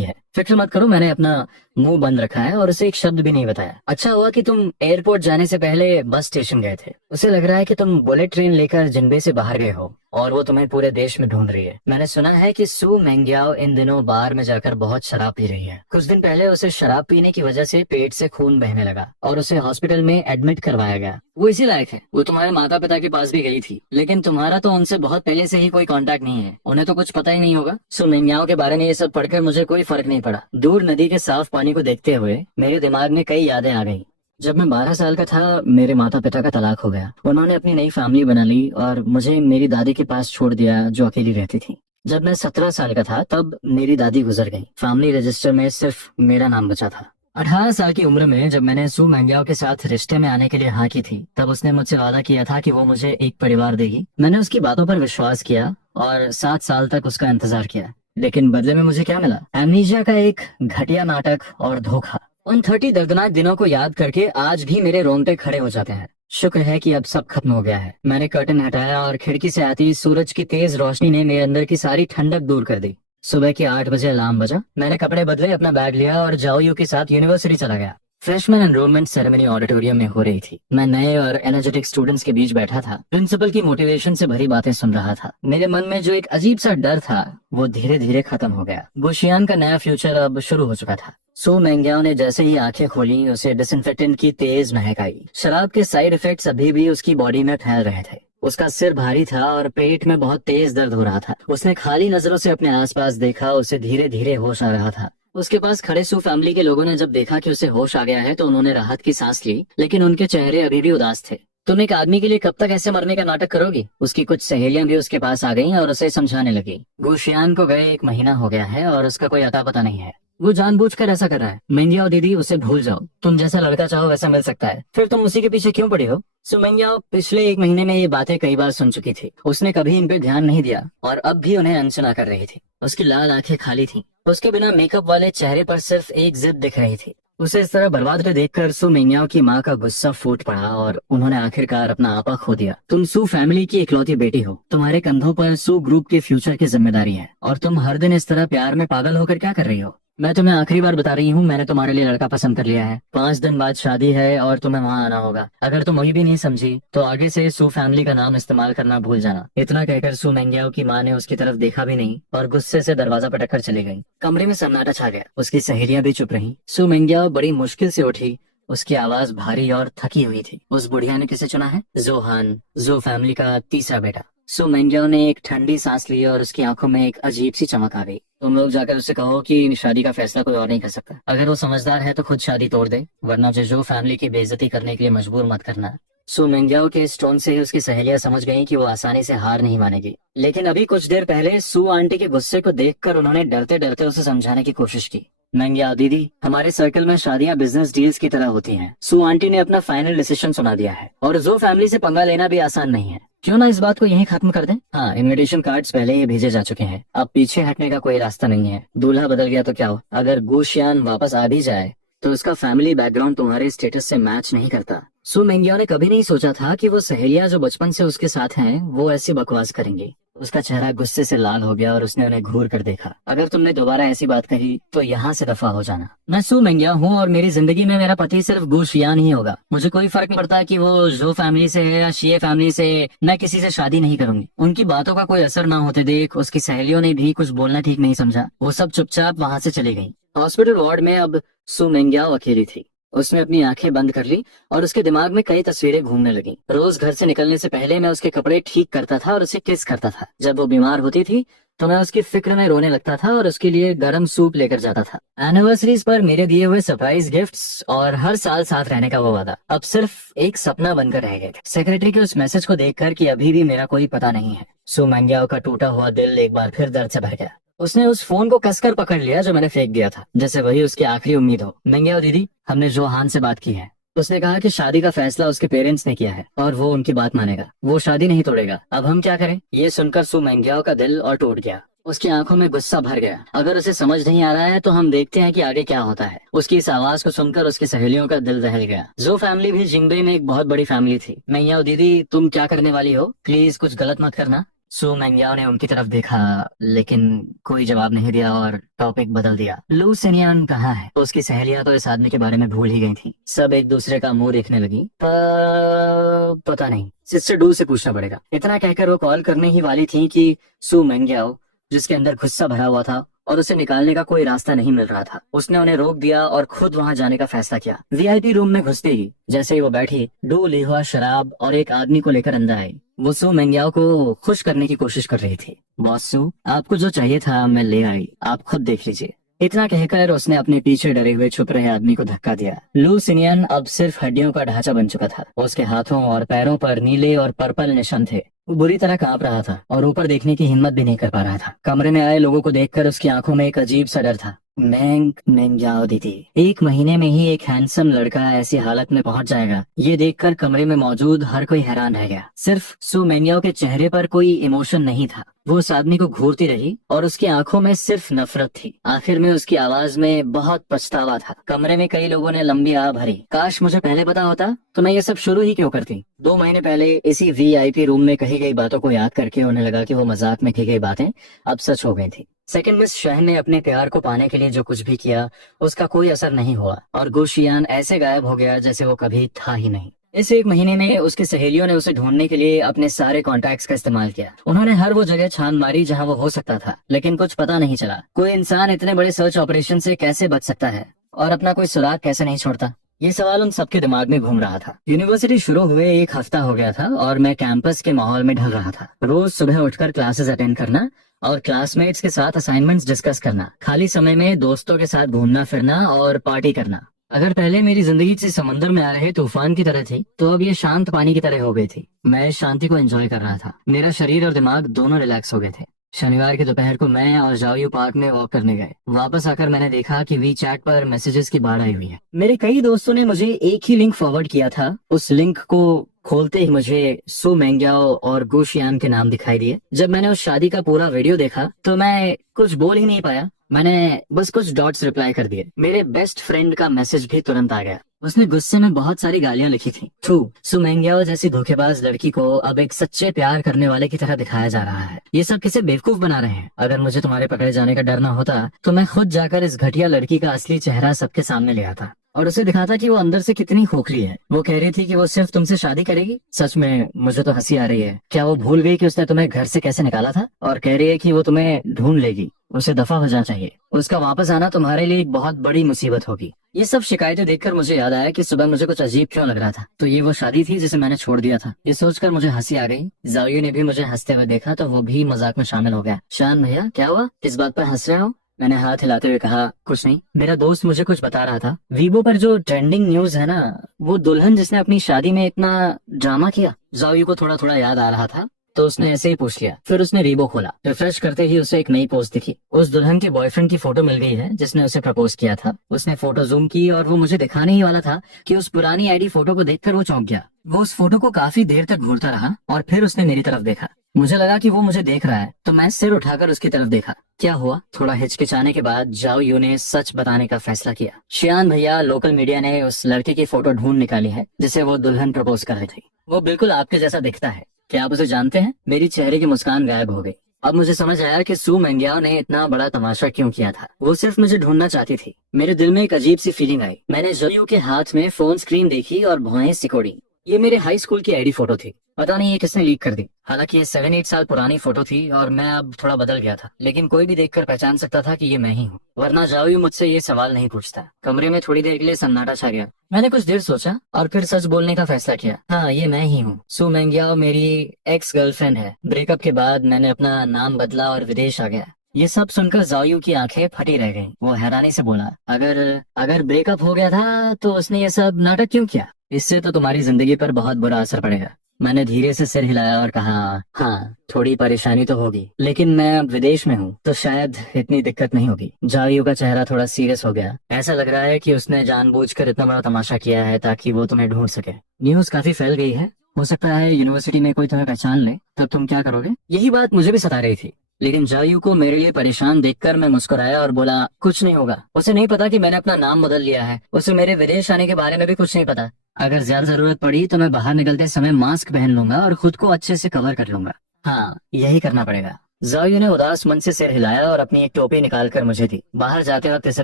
है। फिक्र मत करो, मैंने अपना मुंह बंद रखा है और उसे एक शब्द भी नहीं बताया। अच्छा हुआ कि तुम एयरपोर्ट जाने से पहले बस स्टेशन गए थे। उसे लग रहा है कि तुम बुलेट ट्रेन लेकर जिन्बे से बाहर गए हो और वो तुम्हें पूरे देश में ढूंढ रही है। मैंने सुना है कि सू मेंग्याओ इन दिनों बार में जाकर बहुत शराब पी रही है। कुछ दिन पहले उसे शराब पीने की वजह से पेट से खून बहने लगा और उसे हॉस्पिटल में एडमिट करवाया गया। वो इसी लायक है। वो तुम्हारे माता पिता के पास भी गई थी, लेकिन तुम्हारा तो उनसे बहुत पहले से ही कोई कांटेक्ट नहीं है। उन्हें तो कुछ पता ही नहीं होगा। सो मेंग्याओ के बारे में ये सब पढ़कर मुझे कोई फर्क नहीं पड़ा। दूर नदी के साफ पानी को देखते हुए मेरे दिमाग में कई यादें आ गई। जब मैं 12 साल का था मेरे माता पिता का तलाक हो गया। उन्होंने अपनी नई फैमिली बना ली और मुझे मेरी दादी के पास छोड़ दिया जो अकेली रहती थी। जब मैं 17 साल का था तब मेरी दादी गुजर गई। फैमिली रजिस्टर में सिर्फ मेरा नाम बचा था। 18 साल की उम्र में जब मैंने सू मेंग्याओ के साथ रिश्ते में आने के लिए हाँ की थी तब उसने मुझसे वादा किया था कि वो मुझे एक परिवार देगी। मैंने उसकी बातों पर विश्वास किया और 7 साल तक उसका इंतजार किया। लेकिन बदले में मुझे क्या मिला? एमनीजिया का एक घटिया नाटक और धोखा। उन 30 दर्दनाक दिनों को याद करके आज भी मेरे रोंगटे खड़े हो जाते हैं। शुक्र है कि अब सब खत्म हो गया है। मैंने कर्टन हटाया और खिड़की से आती सूरज की तेज रोशनी ने मेरे अंदर की सारी ठंडक दूर कर दी। सुबह के 8 बजे अलार्म बजा। मैंने कपड़े बदले, अपना बैग लिया और जाओयू के साथ यूनिवर्सिटी चला गया। फ्रेशमैन एनरोलमेंट सेरेमनी ऑडिटोरियम में हो रही थी। मैं नए और एनर्जेटिक स्टूडेंट्स के बीच बैठा था, प्रिंसिपल की मोटिवेशन से भरी बातें सुन रहा था। मेरे मन में जो एक अजीब सा डर था वो धीरे धीरे खत्म हो गया। बुशियान का नया फ्यूचर अब शुरू हो चुका था। सो मेंग्याओ ने जैसे ही आंखें खोली उसे डिसइंफेक्टेंट की तेज महक आई। शराब के साइड इफेक्ट्स अभी भी उसकी बॉडी में फैल रहे थे। उसका सिर भारी था और पेट में बहुत तेज दर्द हो रहा था। उसने खाली नजरों से अपने आसपास देखा। उसे धीरे धीरे होश आ रहा था। उसके पास खड़े सू फैमिली के लोगों ने जब देखा कि उसे होश आ गया है तो उन्होंने राहत की सांस ली, लेकिन उनके चेहरे अभी भी उदास थे। तुम एक आदमी के लिए कब तक ऐसे मरने का नाटक करोगी? उसकी कुछ सहेलियां भी उसके पास आ गईं और उसे समझाने लगी। गुशियान को गए 1 महीना हो गया है और उसका कोई अता पता नहीं है। वो जानबूझकर ऐसा कर रहा है। मेंग्याओ दीदी, उसे भूल जाओ। तुम जैसा लड़का चाहो वैसा मिल सकता है, फिर तुम उसी के पीछे क्यों पड़ी हो? सो मेंग्याओ पिछले 1 महीने में ये बातें कई बार सुन चुकी थी। उसने कभी इन पे ध्यान नहीं दिया और अब भी उन्हें अनसुना कर रही थी। उसकी लाल आंखें खाली थीं। उसके बिना मेकअप वाले चेहरे पर सिर्फ एक जिद दिख रही थी। उसे इस तरह बर्बाद होते देखकर सू मेंग्याओ की माँ का गुस्सा फूट पड़ा और उन्होंने आखिरकार अपना आपा खो दिया। तुम सू फैमिली की इकलौती बेटी हो। तुम्हारे कंधों पर सू ग्रुप के फ्यूचर की जिम्मेदारी है और तुम हर दिन इस तरह प्यार में पागल होकर क्या कर रही हो? मैं तुम्हें आखिरी बार बता रही हूँ, मैंने तुम्हारे लिए लड़का पसंद कर लिया है। 5 दिन बाद शादी है और तुम्हें वहाँ आना होगा। अगर तुम वही भी नहीं समझी तो आगे से सू फैमिली का नाम इस्तेमाल करना भूल जाना। इतना कहकर सू मेंग्याओ की माँ ने उसकी तरफ देखा भी नहीं और गुस्से से दरवाजा पटक कर चली गई। कमरे में सन्नाटा छा गया। उसकी सहेलियां भी चुप रहीं। सू मेंग्याओ बड़ी मुश्किल से उठी। उसकी आवाज भारी और थकी हुई थी। उस बुढ़िया ने किसे चुना है? जोहान, जो फैमिली का तीसरा बेटा। सो मेंग्याओ ने एक ठंडी सांस ली और उसकी आंखों में एक अजीब सी चमक आ गई। तुम लोग जाकर उससे कहो कि शादी का फैसला कोई और नहीं कर सकता। अगर वो समझदार है तो खुद शादी तोड़ दे, वरना उसे जो फैमिली की बेइज्जती करने के लिए मजबूर मत करना। सो मेंग्याओ के इस टोन से ही उसकी सहेलियां समझ गईं कि वो आसानी से हार नहीं मानेगी। लेकिन अभी कुछ देर पहले सू आंटी के गुस्से को देखकर उन्होंने डरते डरते उसे समझाने की कोशिश की। मेंग्याओ दीदी, हमारे सर्कल में शादियां बिजनेस डील्स की तरह होती हैं। सू आंटी ने अपना फाइनल डिसीजन सुना दिया है और जो फैमिली से पंगा लेना भी आसान नहीं है। क्यों ना इस बात को यहीं खत्म कर दें? हाँ, इनविटेशन कार्ड्स पहले ही भेजे जा चुके हैं। अब पीछे हटने का कोई रास्ता नहीं है। दूल्हा बदल गया तो क्या हो? अगर गुशियान वापस आ भी जाए तो उसका फैमिली बैकग्राउंड तुम्हारे स्टेटस से मैच नहीं करता। सू मेंग्याओ ने कभी नहीं सोचा था कि वो सहेलियां जो बचपन से उसके साथ हैं वो ऐसी बकवास करेंगी। उसका चेहरा गुस्से से लाल हो गया और उसने उन्हें घूर कर देखा। अगर तुमने दोबारा ऐसी बात कही तो यहाँ से दफा हो जाना। मैं सू मेंग्याओ हूँ और मेरी जिंदगी में मेरा पति सिर्फ गुशियान ही होगा। मुझे कोई फर्क नहीं पड़ता कि वो जो फैमिली से है या शिए फैमिली से। मैं किसी से शादी नहीं करूंगी। उनकी बातों का कोई असर ना होते देख उसकी सहेलियों ने भी कुछ बोलना ठीक नहीं समझा। वो सब चुपचाप वहां से चली गई। हॉस्पिटल वार्ड में अब सू मेंग्याओ अकेली थी। उसने अपनी आंखें बंद कर ली और उसके दिमाग में कई तस्वीरें घूमने लगीं। रोज घर से निकलने से पहले मैं उसके कपड़े ठीक करता था और उसे किस करता था। जब वो बीमार होती थी तो मैं उसकी फिक्र में रोने लगता था और उसके लिए गर्म सूप लेकर जाता था। एनिवर्सरीज पर मेरे दिए हुए सरप्राइज गिफ्ट्स और हर साल साथ रहने का वो वादा अब सिर्फ एक सपना बनकर रह गए थे। सेक्रेटरी के उस मैसेज को देखकर कि अभी भी मेरा कोई पता नहीं है, सो मैंग्याओ का टूटा हुआ दिल एक बार फिर दर्द से भर गया। उसने उस फोन को कसकर पकड़ लिया जो मैंने फेंक दिया था, जैसे वही उसकी आखिरी उम्मीद हो। मैंग्याओ दीदी, हमने जोहान से बात की है। उसने कहा कि शादी का फैसला उसके पेरेंट्स ने किया है और वो उनकी बात मानेगा, वो शादी नहीं तोड़ेगा। अब हम क्या करें? ये सुनकर सु मैंग्याओ का दिल और टूट गया। उसकी आंखों में गुस्सा भर गया। अगर उसे समझ नहीं आ रहा है तो हम देखते हैं कि आगे क्या होता है। उसकी इस आवाज को सुनकर उसकी सहेलियों का दिल दहल गया। जो फैमिली भी जिंगबे में एक बहुत बड़ी फैमिली थी। मैंग्याओ दीदी, तुम क्या करने वाली हो? प्लीज कुछ गलत मत करना। सो मैंग्याओ ने उनकी तरफ देखा, लेकिन कोई जवाब नहीं दिया और टॉपिक बदल दिया। लू सिनियन कहाँ है? तो उसकी सहेलियां तो इस आदमी के बारे में भूल ही गई थी। सब एक दूसरे का मुंह देखने लगी। पता नहीं, सिस्टर डू से पूछना पड़ेगा। इतना कहकर वो कॉल करने ही वाली थी कि सु मैंग्याओ, जिसके अंदर गुस्सा भरा हुआ था और उसे निकालने का कोई रास्ता नहीं मिल रहा था, उसने उन्हें रोक दिया और खुद वहां जाने का फैसला किया। वीआईपी रूम में घुसते ही जैसे ही वो बैठी, डू ली हुआ शराब और एक आदमी को लेकर अंदर आई। वो सु मैंग्याओ को खुश करने की कोशिश कर रही थी। बॉस सु, आपको जो चाहिए था मैं ले आई, आप खुद देख लीजिए। इतना कहकर उसने अपने पीछे डरे हुए छुप रहे आदमी को धक्का दिया। लू सिनियन अब सिर्फ हड्डियों का ढांचा बन चुका था। उसके हाथों और पैरों पर नीले और पर्पल निशान थे। वो बुरी तरह कांप रहा था और ऊपर देखने की हिम्मत भी नहीं कर पा रहा था। कमरे में आए लोगों को देखकर उसकी आंखों में एक अजीब सा डर था। मैंग्याओ दीदी, 1 महीने में ही एक हैंडसम लड़का ऐसी हालत में पहुंच जाएगा, ये देखकर कमरे में मौजूद हर कोई हैरान रह गया। सिर्फ सु मैंग्याओ के चेहरे पर कोई इमोशन नहीं था। वो उस आदमी को घूरती रही और उसकी आंखों में सिर्फ नफरत थी। आखिर में उसकी आवाज में बहुत पछतावा था। कमरे में कई लोगों ने लंबी आह भरी। काश मुझे पहले पता होता तो मैं ये सब शुरू ही क्यों करती। 2 महीने पहले इसी वीआईपी रूम में कही गई बातों को याद करके उन्हें लगा कि वो मजाक में की गई बातें अब सच हो गई थी। सेकंड मिस शहन ने अपने प्यार को पाने के लिए जो कुछ भी किया उसका कोई असर नहीं हुआ और गुशियान ऐसे गायब हो गया जैसे वो कभी था ही नहीं। इस 1 महीने में उसकी सहेलियों ने उसे ढूंढने के लिए अपने सारे कॉन्टैक्ट्स का इस्तेमाल किया। उन्होंने हर वो जगह छान मारी जहां वो हो सकता था, लेकिन कुछ पता नहीं चला। कोई इंसान इतने बड़े सर्च ऑपरेशन से कैसे बच सकता है और अपना कोई सुराग कैसे नहीं छोड़ता? ये सवाल उन सबके दिमाग में घूम रहा था। यूनिवर्सिटी शुरू हुए 1 हफ्ता हो गया था और मैं कैंपस के माहौल में ढल रहा था। रोज सुबह उठकर क्लासेस अटेंड करना और क्लासमेट्स के साथ असाइनमेंट्स डिस्कस करना, खाली समय में दोस्तों के साथ घूमना फिरना और पार्टी करना। अगर पहले मेरी जिंदगी से समंदर में आ रहे तूफान की तरह थी, तो अब ये शांत पानी की तरह हो गई थी। मैं शांति को एंजॉय कर रहा था। मेरा शरीर और दिमाग दोनों रिलैक्स हो गए थे। शनिवार के दोपहर को मैं और जाओयू पार्क में वॉक करने गए। वापस आकर मैंने देखा कि वी चैट पर मैसेजेस की बाढ़ आई हुई है। मेरे कई दोस्तों ने मुझे एक ही लिंक फॉरवर्ड किया था। उस लिंक को खोलते ही मुझे सु मैंग्याओ और गुशियान के नाम दिखाई दिए। जब मैंने उस शादी का पूरा वीडियो देखा तो मैं कुछ बोल ही नहीं पाया। मैंने बस कुछ डॉट्स रिप्लाई कर दिए। मेरे बेस्ट फ्रेंड का मैसेज भी तुरंत आ गया। उसने गुस्से में बहुत सारी गालियां लिखी थी। थू, सु मैंग्याओ जैसी धोखेबाज लड़की को अब एक सच्चे प्यार करने वाले की तरह दिखाया जा रहा है। ये सब किसे बेवकूफ बना रहे हैं। अगर मुझे तुम्हारे पकड़े जाने का डर ना होता तो मैं खुद जाकर इस घटिया लड़की का असली चेहरा सबके सामने ले आता और उसे दिखाता कि वो अंदर से कितनी खोखली है। वो कह रही थी कि वो सिर्फ तुमसे शादी करेगी। सच में मुझे तो हंसी आ रही है। क्या वो भूल गई कि उसने तुम्हें घर से कैसे निकाला था? और कह रही है कि वो तुम्हें ढूंढ लेगी। उसे दफा हो जाना चाहिए। उसका वापस आना तुम्हारे लिए एक बहुत बड़ी मुसीबत होगी। ये सब शिकायतें देखकर मुझे याद आया कि सुबह मुझे कुछ अजीब क्यों लग रहा था। तो ये वो शादी थी जिसे मैंने छोड़ दिया था। ये सोचकर मुझे हंसी आ गई। जाओयू ने भी मुझे हंसते हुए देखा तो वो भी मजाक में शामिल हो गया। शान भैया, क्या हुआ? किस बात पर हंस रहे हो? मैंने हाथ हिलाते हुए कहा, कुछ नहीं। मेरा दोस्त मुझे कुछ बता रहा था। वीबो पर जो ट्रेंडिंग न्यूज है ना, वो दुल्हन जिसने अपनी शादी में इतना ड्रामा किया। जाओयू को थोड़ा थोड़ा याद आ रहा था तो उसने ऐसे ही पूछ लिया। फिर उसने रीबो खोला। रिफ्रेश करते ही उसे एक नई पोस्ट दिखी। उस दुल्हन के बॉयफ्रेंड की फोटो मिल गई है जिसने उसे प्रपोज किया था। उसने फोटो जूम की और वो मुझे दिखाने ही वाला था कि उस पुरानी आईडी फोटो को देखकर वो चौंक गया। वो उस फोटो को काफी देर तक घूरता रहा और फिर उसने मेरी तरफ देखा। मुझे लगा कि वो मुझे देख रहा है तो मैं सिर उठाकर उसकी तरफ देखा। क्या हुआ? थोड़ा हिचकिचाने के बाद जाओयू ने सच बताने का फैसला किया। शियान भैया, लोकल मीडिया ने उस लड़के की फोटो ढूंढ निकाली है जिसे वो दुल्हन प्रपोज कर रही थी। वो बिल्कुल आपके जैसा दिखता है। क्या आप उसे जानते हैं? मेरी चेहरे की मुस्कान गायब हो गई। अब मुझे समझ आया कि सु मैंग्याओ ने इतना बड़ा तमाशा क्यों किया था। वो सिर्फ मुझे ढूंढना चाहती थी। मेरे दिल में एक अजीब सी फीलिंग आई। मैंने जाओयू के हाथ में फोन स्क्रीन देखी और भौहें सिकोड़ी। ये मेरे हाई स्कूल की आईडी फोटो थी। पता नहीं ये किसने लीक कर दी। हालांकि ये 7-8 साल पुरानी फोटो थी और मैं अब थोड़ा बदल गया था, लेकिन कोई भी देखकर पहचान सकता था कि ये मैं ही हूँ, वरना जाओ मुझसे ये सवाल नहीं पूछता। कमरे में थोड़ी देर के लिए सन्नाटा छा गया। मैंने कुछ देर सोचा और फिर सच बोलने का फैसला किया। हाँ, ये मैं ही हूँ। सू मेंगियाओ मेरी एक्स गर्लफ्रेंड है। ब्रेकअप के बाद मैंने अपना नाम बदला और विदेश आ गया। ये सब सुनकर जाओयू की आंखें फटी रह गईं। वो हैरानी से बोला, अगर अगर ब्रेकअप हो गया था तो उसने ये सब नाटक क्यों किया? इससे तो तुम्हारी जिंदगी पर बहुत बुरा असर पड़ेगा। मैंने धीरे से सिर हिलाया और कहा, हाँ, थोड़ी परेशानी तो होगी, लेकिन मैं अब विदेश में हूँ तो शायद इतनी दिक्कत नहीं होगी। जाओयू का चेहरा थोड़ा सीरियस हो गया। ऐसा लग रहा है कि उसने जानबूझकर इतना बड़ा तमाशा किया है ताकि वो तुम्हें ढूंढ सके। न्यूज काफी फैल गई है। हो सकता है यूनिवर्सिटी में कोई तुम्हें पहचान ले, तब तुम क्या करोगे? यही बात मुझे भी सता रही थी, लेकिन जायू को मेरे लिए परेशान देखकर मैं मुस्कुराया और बोला, कुछ नहीं होगा। उसे नहीं पता कि मैंने अपना नाम बदल लिया है। उसे मेरे विदेश आने के बारे में भी कुछ नहीं पता। अगर ज्यादा जरूरत पड़ी तो मैं बाहर निकलते समय मास्क पहन लूंगा और खुद को अच्छे से कवर कर लूंगा। हाँ, यही करना पड़ेगा। जायू ने उदास मन से सिर हिलाया और अपनी एक टोपी निकाल कर मुझे दी। बाहर जाते वक्त इसे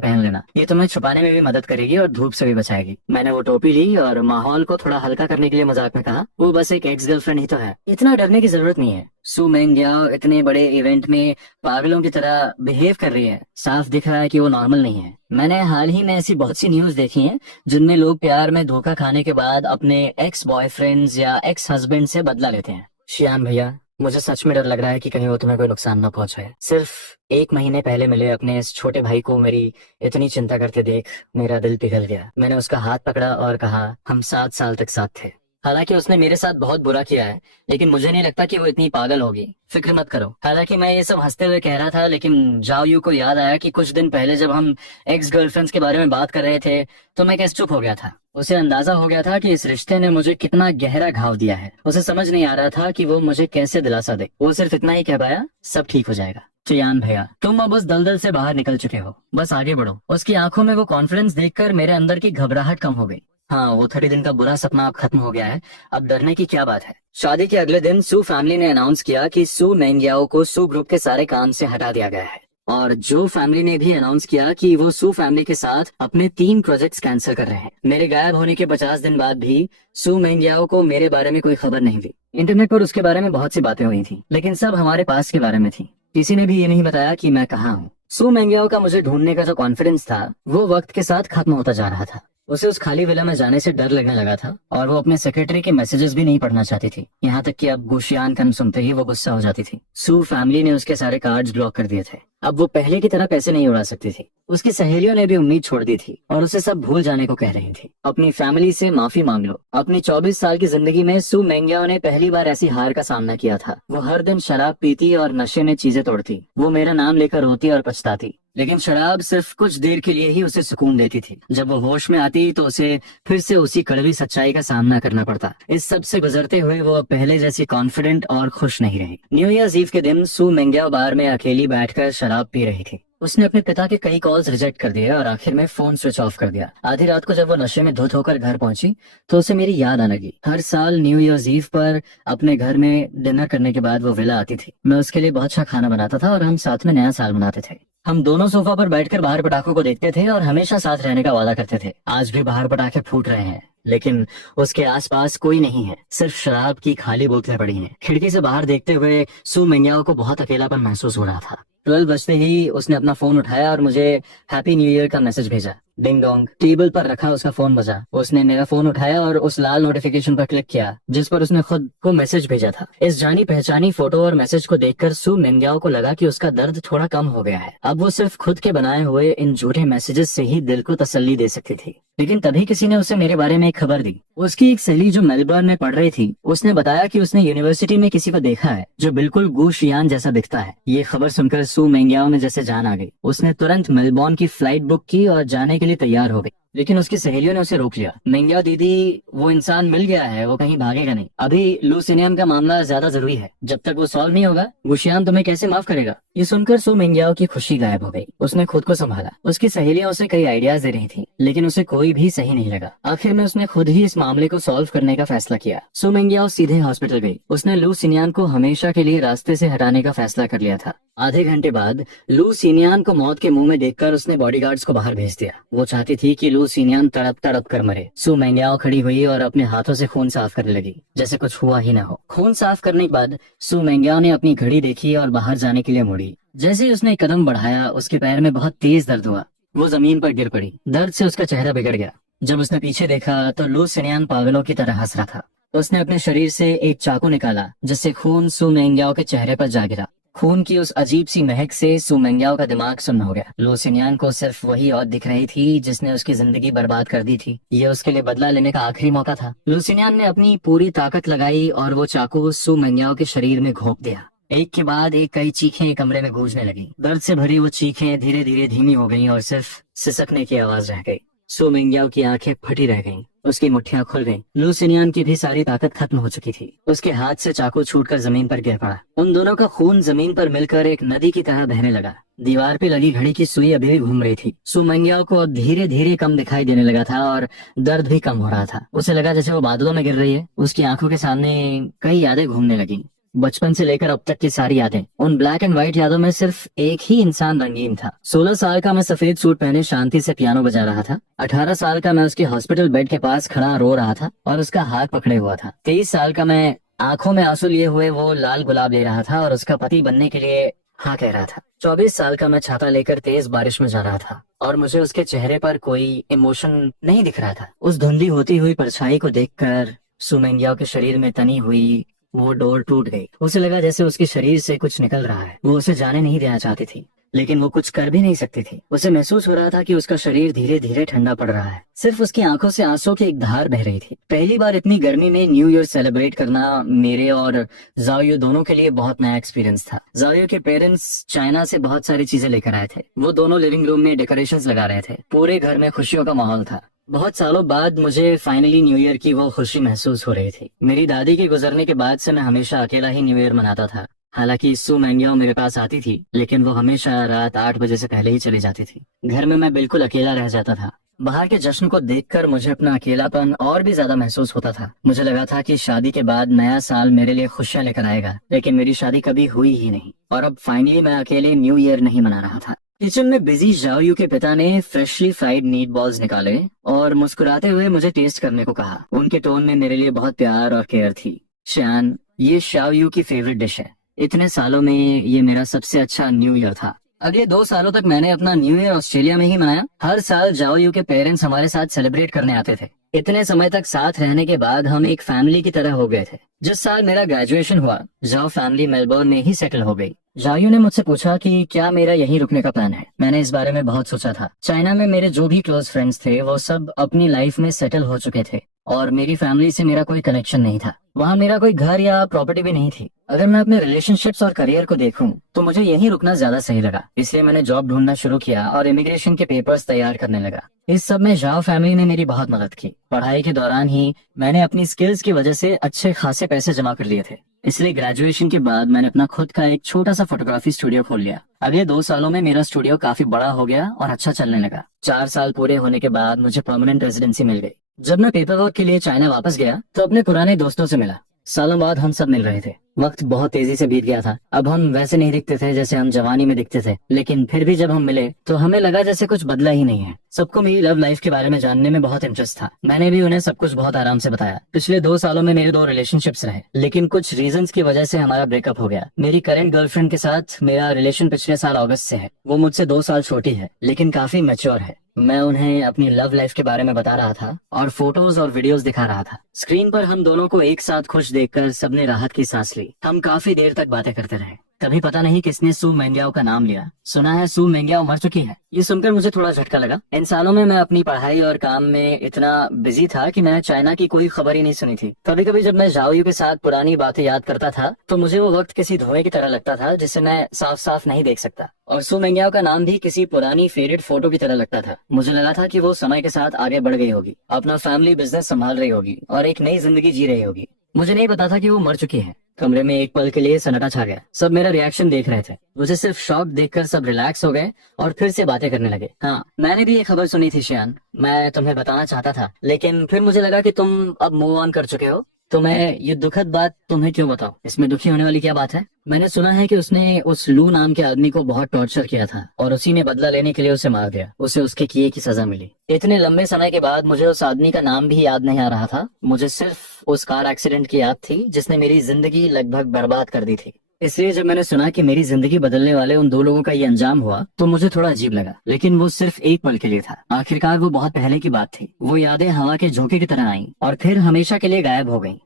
पहन लेना, ये तुम्हें छुपाने में भी मदद करेगी और धूप से भी बचाएगी। मैंने वो टोपी ली और माहौल को थोड़ा हल्का करने के लिए मजाक में कहा, वो बस एक एक्स गर्लफ्रेंड ही तो है, इतना डरने की जरूरत नहीं है। सू मेंगियाओ इतने बड़े इवेंट में पागलों की तरह बिहेव कर रही है। साफ दिख रहा है कि वो नॉर्मल नहीं है। मैंने हाल ही में ऐसी बहुत सी न्यूज देखी हैं जिनमें लोग प्यार में धोखा खाने के बाद अपने एक्स बॉयफ्रेंड्स या एक्स हस्बैंड से बदला लेते हैं। शियान भैया, मुझे सच में डर लग रहा है कि कहीं वो तुम्हें कोई नुकसान न पहुंचाए। सिर्फ 1 महीने पहले मिले अपने इस छोटे भाई को मेरी इतनी चिंता करते देख मेरा दिल पिघल गया। मैंने उसका हाथ पकड़ा और कहा, हम 7 साल तक साथ थे। हालांकि उसने मेरे साथ बहुत बुरा किया है, लेकिन मुझे नहीं लगता कि वो इतनी पागल होगी। फिक्र मत करो। हालांकि मैं ये सब हंसते हुए कह रहा था, लेकिन जाओयू को याद आया कि कुछ दिन पहले जब हम एक्स गर्लफ्रेंड्स के बारे में बात कर रहे थे तो मैं कैसे चुप हो गया था। उसे अंदाजा हो गया था कि इस रिश्ते ने मुझे कितना गहरा घाव दिया है। उसे समझ नहीं आ रहा था कि वो मुझे कैसे दिलासा दे। वो सिर्फ इतना ही कह पाया, सब ठीक हो जाएगा। चियान भैया, तुम अब उस दलदल से बाहर निकल चुके हो, बस आगे बढ़ो। उसकी आंखों में वो कॉन्फिडेंस देखकर मेरे अंदर की घबराहट कम हो गई। हाँ, वो 30 दिन का बुरा सपना अब खत्म हो गया है। अब डरने की क्या बात है। शादी के अगले दिन सू फैमिली ने अनाउंस किया कि सू मेंगियाओ को सू ग्रुप के सारे काम से हटा दिया गया है। और जो फैमिली ने भी अनाउंस किया कि वो सू फैमिली के साथ अपने 3 प्रोजेक्ट्स कैंसिल कर रहे हैं। मेरे गायब होने के 50 दिन बाद भी सू मेंगियाओ को मेरे बारे में कोई खबर नहीं थी। इंटरनेट पर उसके बारे में बहुत सी बातें हुई थी, लेकिन सब हमारे पास के बारे में थी। किसी ने भी ये नहीं बताया कि मैं कहाँ हूँ। सू मेंगियाओ का मुझे ढूंढने का जो कॉन्फिडेंस था वो वक्त के साथ खत्म होता जा रहा था। उसे उस खाली विला में जाने से डर लगने लगा था और वो अपने सेक्रेटरी के मैसेजेस भी नहीं पढ़ना चाहती थी। यहाँ तक कि अब गुशियान का नाम सुनते ही वो गुस्सा हो जाती थी। सू फैमिली ने उसके सारे कार्ड्स ब्लॉक कर दिए थे। अब वो पहले की तरह पैसे नहीं उड़ा सकती थी। उसकी सहेलियों ने भी उम्मीद छोड़ दी थी और उसे सब भूल जाने को कह रही थी। अपनी फैमिली से माफी मांग लो। अपनी 24 साल की जिंदगी में सू मेंगियाओ ने पहली बार ऐसी हार का सामना किया था। वो हर दिन शराब पीती और नशे में चीजें तोड़ती। वो मेरा नाम लेकर रोती और पछताती, लेकिन शराब सिर्फ कुछ देर के लिए ही उसे सुकून देती थी। जब वो होश में आती तो उसे फिर से उसी कड़वी सच्चाई का सामना करना पड़ता। इस सब से गुजरते हुए वो अब पहले जैसी कॉन्फिडेंट और खुश नहीं रही। न्यू ईयर्स ईव के दिन सू मेंगियाओ बार में अकेली बैठकर शराब पी रही थी। उसने अपने पिता के कई कॉल्स रिजेक्ट कर दिए और आखिर में फोन स्विच ऑफ कर दिया। आधी रात को जब वो नशे में धुत होकर घर पहुंची तो उसे मेरी याद आने लगी। हर साल न्यू ईयर्स ईव पर अपने घर में डिनर करने के बाद वो विला आती थी। मैं उसके लिए बहुत अच्छा खाना बनाता था और हम साथ में नया साल मनाते थे। हम दोनों सोफा पर बैठकर बाहर पटाखों को देखते थे और हमेशा साथ रहने का वादा करते थे। आज भी बाहर पटाखे फूट रहे हैं, लेकिन उसके आसपास कोई नहीं है। सिर्फ शराब की खाली बोतलें पड़ी हैं। खिड़की से बाहर देखते हुए सू मेंगियाओ को बहुत अकेलापन महसूस हो रहा था। 12 बजते ही उसने अपना फोन उठाया और मुझे हैप्पी न्यू ईयर का मैसेज भेजा। डिंग डोंग, टेबल पर रखा उसका फोन बजा। उसने मेरा फोन उठाया और उस लाल नोटिफिकेशन पर क्लिक किया जिस पर उसने खुद को मैसेज भेजा था। इस जानी पहचानी फोटो और मैसेज को देखकर सू मेंगियाओ को लगा कि उसका दर्द थोड़ा कम हो गया है। अब वो सिर्फ खुद के बनाए हुए इन झूठे मैसेजेस से ही दिल को तसल्ली दे सकती थी। लेकिन तभी किसी ने उसे मेरे बारे में एक खबर दी। उसकी एक सहेली जो मेलबर्न में पढ़ रही थी, उसने बताया कि उसने यूनिवर्सिटी में किसी को देखा है जो बिल्कुल गू शियान जैसा दिखता है। ये खबर सुनकर सू मेंगियाओ में जैसे जान आ गई। उसने तुरंत मेलबर्न की फ्लाइट बुक की और जाने के लिए तैयार हो गई, लेकिन उसकी सहेलियों ने उसे रोक लिया। मेंगियाओ दीदी, वो इंसान मिल गया है, वो कहीं भागेगा नहीं। अभी लूसिनियम का मामला ज्यादा जरूरी है। जब तक वो सॉल्व नहीं होगा गुशियान तुम्हें कैसे माफ करेगा। ये सुनकर सू मेंगियाओ की खुशी गायब हो गई। उसने खुद को संभाला। उसकी सहेलियां उसे कई आइडियाज दे रही थी, लेकिन उसे कोई भी सही नहीं लगा। आखिर में उसने खुद ही इस मामले को सॉल्व करने का फैसला किया। सू मेंगियाओ सीधे हॉस्पिटल गई। उसने लू सिनियान को हमेशा के लिए रास्ते से हटाने का फैसला कर लिया था। आधे घंटे बाद लू सिनियान को मौत के मुंह में देखकर उसने बॉडीगार्ड्स को बाहर भेज दिया। वो चाहती थी कि लू लू सिन्यान तड़प तड़प कर मरे। सू मेंग्याओ खड़ी हुई और अपने हाथों से खून साफ करने लगी, जैसे कुछ हुआ ही ना हो। खून साफ करने के बाद सू मेंग्याओ ने अपनी घड़ी देखी और बाहर जाने के लिए मुड़ी। जैसे ही उसने एक कदम बढ़ाया, उसके पैर में बहुत तेज दर्द हुआ। वो जमीन पर गिर पड़ी। दर्द से उसका चेहरा बिगड़ गया। जब उसने पीछे देखा तो लू सिन्यान पागलों की तरह हंस रहा था। उसने अपने शरीर से एक चाकू निकाला, जिससे खून सू मेंग्याओ के चेहरे पर जा गिरा। खून की उस अजीब सी महक से सू मेंग्याओ का दिमाग सुन्न हो गया। लू सिन्यान को सिर्फ वही औरत दिख रही थी जिसने उसकी जिंदगी बर्बाद कर दी थी। ये उसके लिए बदला लेने का आखिरी मौका था। लू सिन्यान ने अपनी पूरी ताकत लगाई और वो चाकू सू मेंग्याओ के शरीर में घोंप दिया। एक के बाद एक कई चीखें कमरे में गूंजने लगी। दर्द से भरी वो चीखें धीरे धीरे धीमी हो गईं और सिर्फ सिसकने की आवाज रह गई। सू मेंग्याओ की आंखें फटी रह गईं। उसकी मुट्ठियां खुल गईं। लू सिन्यान की भी सारी ताकत खत्म हो चुकी थी। उसके हाथ से चाकू छूटकर जमीन पर गिर पड़ा। उन दोनों का खून जमीन पर मिलकर एक नदी की तरह बहने लगा। दीवार पे लगी घड़ी की सुई अभी भी घूम रही थी। सू मेंग्याओ को धीरे धीरे कम दिखाई देने लगा था और दर्द भी कम हो रहा था। उसे लगा जैसे वो बादलों में गिर रही है। उसकी आंखों के सामने कई यादें घूमने लगी, बचपन से लेकर अब तक की सारी यादें। उन ब्लैक एंड व्हाइट यादों में सिर्फ एक ही इंसान रंगीन था। 16 साल का मैं सफेद सूट पहने शांति से पियानो बजा रहा था। 18 साल का मैं उसके हॉस्पिटल बेड के पास खड़ा रो रहा था और उसका हाथ पकड़े हुआ था। 23 साल का मैं आंखों में आंसू लिए हुए वो लाल गुलाब ले रहा था और उसका पति बनने के लिए हाँ कह रहा था। 24 साल का मैं छाता लेकर तेज बारिश में जा रहा था और मुझे उसके चेहरे पर कोई इमोशन नहीं दिख रहा था। उस धुंधली होती हुई परछाई को देखकर सू मेंग्याओ के शरीर में तनी हुई वो डोर टूट गई। उसे लगा जैसे उसके शरीर से कुछ निकल रहा है। वो उसे जाने नहीं देना चाहती थी, लेकिन वो कुछ कर भी नहीं सकती थी। उसे महसूस हो रहा था कि उसका शरीर धीरे धीरे ठंडा पड़ रहा है। सिर्फ उसकी आंखों से आंसू की एक धार बह रही थी। पहली बार इतनी गर्मी में न्यू ईयर सेलिब्रेट करना मेरे और जाओयू दोनों के लिए बहुत नया एक्सपीरियंस था। जाओयू के पेरेंट्स चाइना से बहुत सारी चीजें लेकर आए थे। वो दोनों लिविंग रूम में डेकोरेशंस लगा रहे थे। पूरे घर में खुशियों का माहौल था। बहुत सालों बाद मुझे फाइनली न्यू ईयर की वो खुशी महसूस हो रही थी। मेरी दादी के गुजरने के बाद से मैं हमेशा अकेला ही न्यू ईयर मनाता था। हालांकि सू मेंग्याओ मेरे पास आती थी, लेकिन वो हमेशा रात 8 बजे से पहले ही चली जाती थी। घर में मैं बिल्कुल अकेला रह जाता था। बाहर के जश्न को देखकर मुझे अपना अकेलापन और भी ज्यादा महसूस होता था। मुझे लगा था कि शादी के बाद नया साल मेरे लिए खुशियां लेकर आएगा, लेकिन मेरी शादी कभी हुई ही नहीं। और अब फाइनली मैं अकेले न्यू ईयर नहीं मना रहा था। किचन में बिजी जाओयू के पिता ने फ्रेशली फ्राइड मीट बॉल्स निकाले और मुस्कुराते हुए मुझे टेस्ट करने को कहा। उनके टोन में मेरे लिए बहुत प्यार और केयर थी। शान, ये शाओयू की फेवरेट डिश है। इतने सालों में ये मेरा सबसे अच्छा न्यू ईयर था। अगले 2 सालों तक मैंने अपना न्यू ईयर ऑस्ट्रेलिया में ही मनाया। हर साल जाओयू के पेरेंट्स हमारे साथ सेलिब्रेट करने आते थे। इतने समय तक साथ रहने के बाद हम एक फैमिली की तरह हो गए थे। जिस साल मेरा ग्रेजुएशन हुआ, जाओ फैमिली मेलबोर्न में ही सेटल हो गई। जाओयू ने मुझसे पूछा कि क्या मेरा यहीं रुकने का प्लान है। मैंने इस बारे में बहुत सोचा था। चाइना में मेरे जो भी क्लोज फ्रेंड्स थे वो सब अपनी लाइफ में सेटल हो चुके थे और मेरी फैमिली से मेरा कोई कनेक्शन नहीं था। वहाँ मेरा कोई घर या प्रॉपर्टी भी नहीं थी। अगर मैं अपने रिलेशनशिप्स और करियर को देखूं तो मुझे यहीं रुकना ज्यादा सही लगा। इसलिए मैंने जॉब ढूंढना शुरू किया और इमिग्रेशन के पेपर्स तैयार करने लगा। इस सब में जाओ फैमिली ने मेरी बहुत मदद की। पढ़ाई के दौरान ही मैंने अपनी स्किल्स की वजह से अच्छे खासे पैसे जमा कर लिए थे। इसलिए ग्रेजुएशन के बाद मैंने अपना खुद का एक छोटा सा फोटोग्राफी स्टूडियो खोल लिया। अगले 2 सालों में मेरा स्टूडियो काफी बड़ा हो गया और अच्छा चलने लगा। 4 साल पूरे होने के बाद मुझे परमानेंट रेजिडेंसी मिल गई। जब मैं पेपर वर्क के लिए चाइना वापस गया तो अपने पुराने दोस्तों से मिला। सालों बाद हम सब मिल रहे थे। वक्त बहुत तेजी से बीत गया था। अब हम वैसे नहीं दिखते थे जैसे हम जवानी में दिखते थे, लेकिन फिर भी जब हम मिले तो हमें लगा जैसे कुछ बदला ही नहीं है। सबको मेरी लव लाइफ के बारे में जानने में बहुत इंटरेस्ट था। मैंने भी उन्हें सब कुछ बहुत आराम से बताया। पिछले 2 सालों में मेरे 2 रिलेशनशिप्स रहे, लेकिन कुछ रीजंस की वजह से हमारा ब्रेकअप हो गया। मेरी करंट गर्लफ्रेंड के साथ मेरा रिलेशन पिछले साल अगस्त से है। वो मुझसे 2 साल छोटी है, लेकिन काफी मैच्योर है। मैं उन्हें अपनी लव लाइफ के बारे में बता रहा था और फोटोज और वीडियोस दिखा रहा था। स्क्रीन पर हम दोनों को एक साथ खुश देखकर सबने राहत की सांस ली। हम काफी देर तक बातें करते रहे। तभी पता नहीं किसने सू मेंग्याओ का नाम लिया। सुना है सू मेंग्याओ मर चुकी है। ये सुनकर मुझे थोड़ा झटका लगा। इन सालों में मैं अपनी पढ़ाई और काम में इतना बिजी था कि मैं चाइना की कोई खबर ही नहीं सुनी थी। कभी कभी जब मैं जाओयू के साथ पुरानी बातें याद करता था तो मुझे वो वक्त किसी धुएं की तरह लगता था जिसे मैं साफ साफ नहीं देख सकता। और सू मेंग्याओ का नाम भी किसी पुरानी फेडेड फोटो की तरह लगता था। मुझे लगा था कि वो समय के साथ आगे बढ़ गई होगी, अपना फैमिली बिजनेस संभाल रही होगी और एक नई जिंदगी जी रही होगी। मुझे नहीं पता था कि वो मर चुकी है। कमरे में एक पल के लिए सन्नाटा छा गया। सब मेरा रिएक्शन देख रहे थे। मुझे सिर्फ शॉक देखकर सब रिलैक्स हो गए और फिर से बातें करने लगे। हाँ, मैंने भी ये खबर सुनी थी शियान। मैं तुम्हें बताना चाहता था, लेकिन फिर मुझे लगा कि तुम अब मूव ऑन कर चुके हो। तो मैं ये दुखद बात तुम्हें क्यों बताऊं, इसमें दुखी होने वाली क्या बात है। मैंने सुना है कि उसने उस लू नाम के आदमी को बहुत टॉर्चर किया था और उसी ने बदला लेने के लिए उसे मार दिया, उसे उसके किए की सजा मिली। इतने लंबे समय के बाद मुझे उस आदमी का नाम भी याद नहीं आ रहा था, मुझे सिर्फ उस कार एक्सीडेंट की याद थी जिसने मेरी जिंदगी लगभग बर्बाद कर दी थी। इसलिए जब मैंने सुना कि मेरी जिंदगी बदलने वाले उन दो लोगों का ये अंजाम हुआ तो मुझे थोड़ा अजीब लगा, लेकिन वो सिर्फ एक पल के लिए था। आखिरकार वो बहुत पहले की बात थी, वो यादें हवा के झोंके की तरह आईं और फिर हमेशा के लिए गायब हो गईं।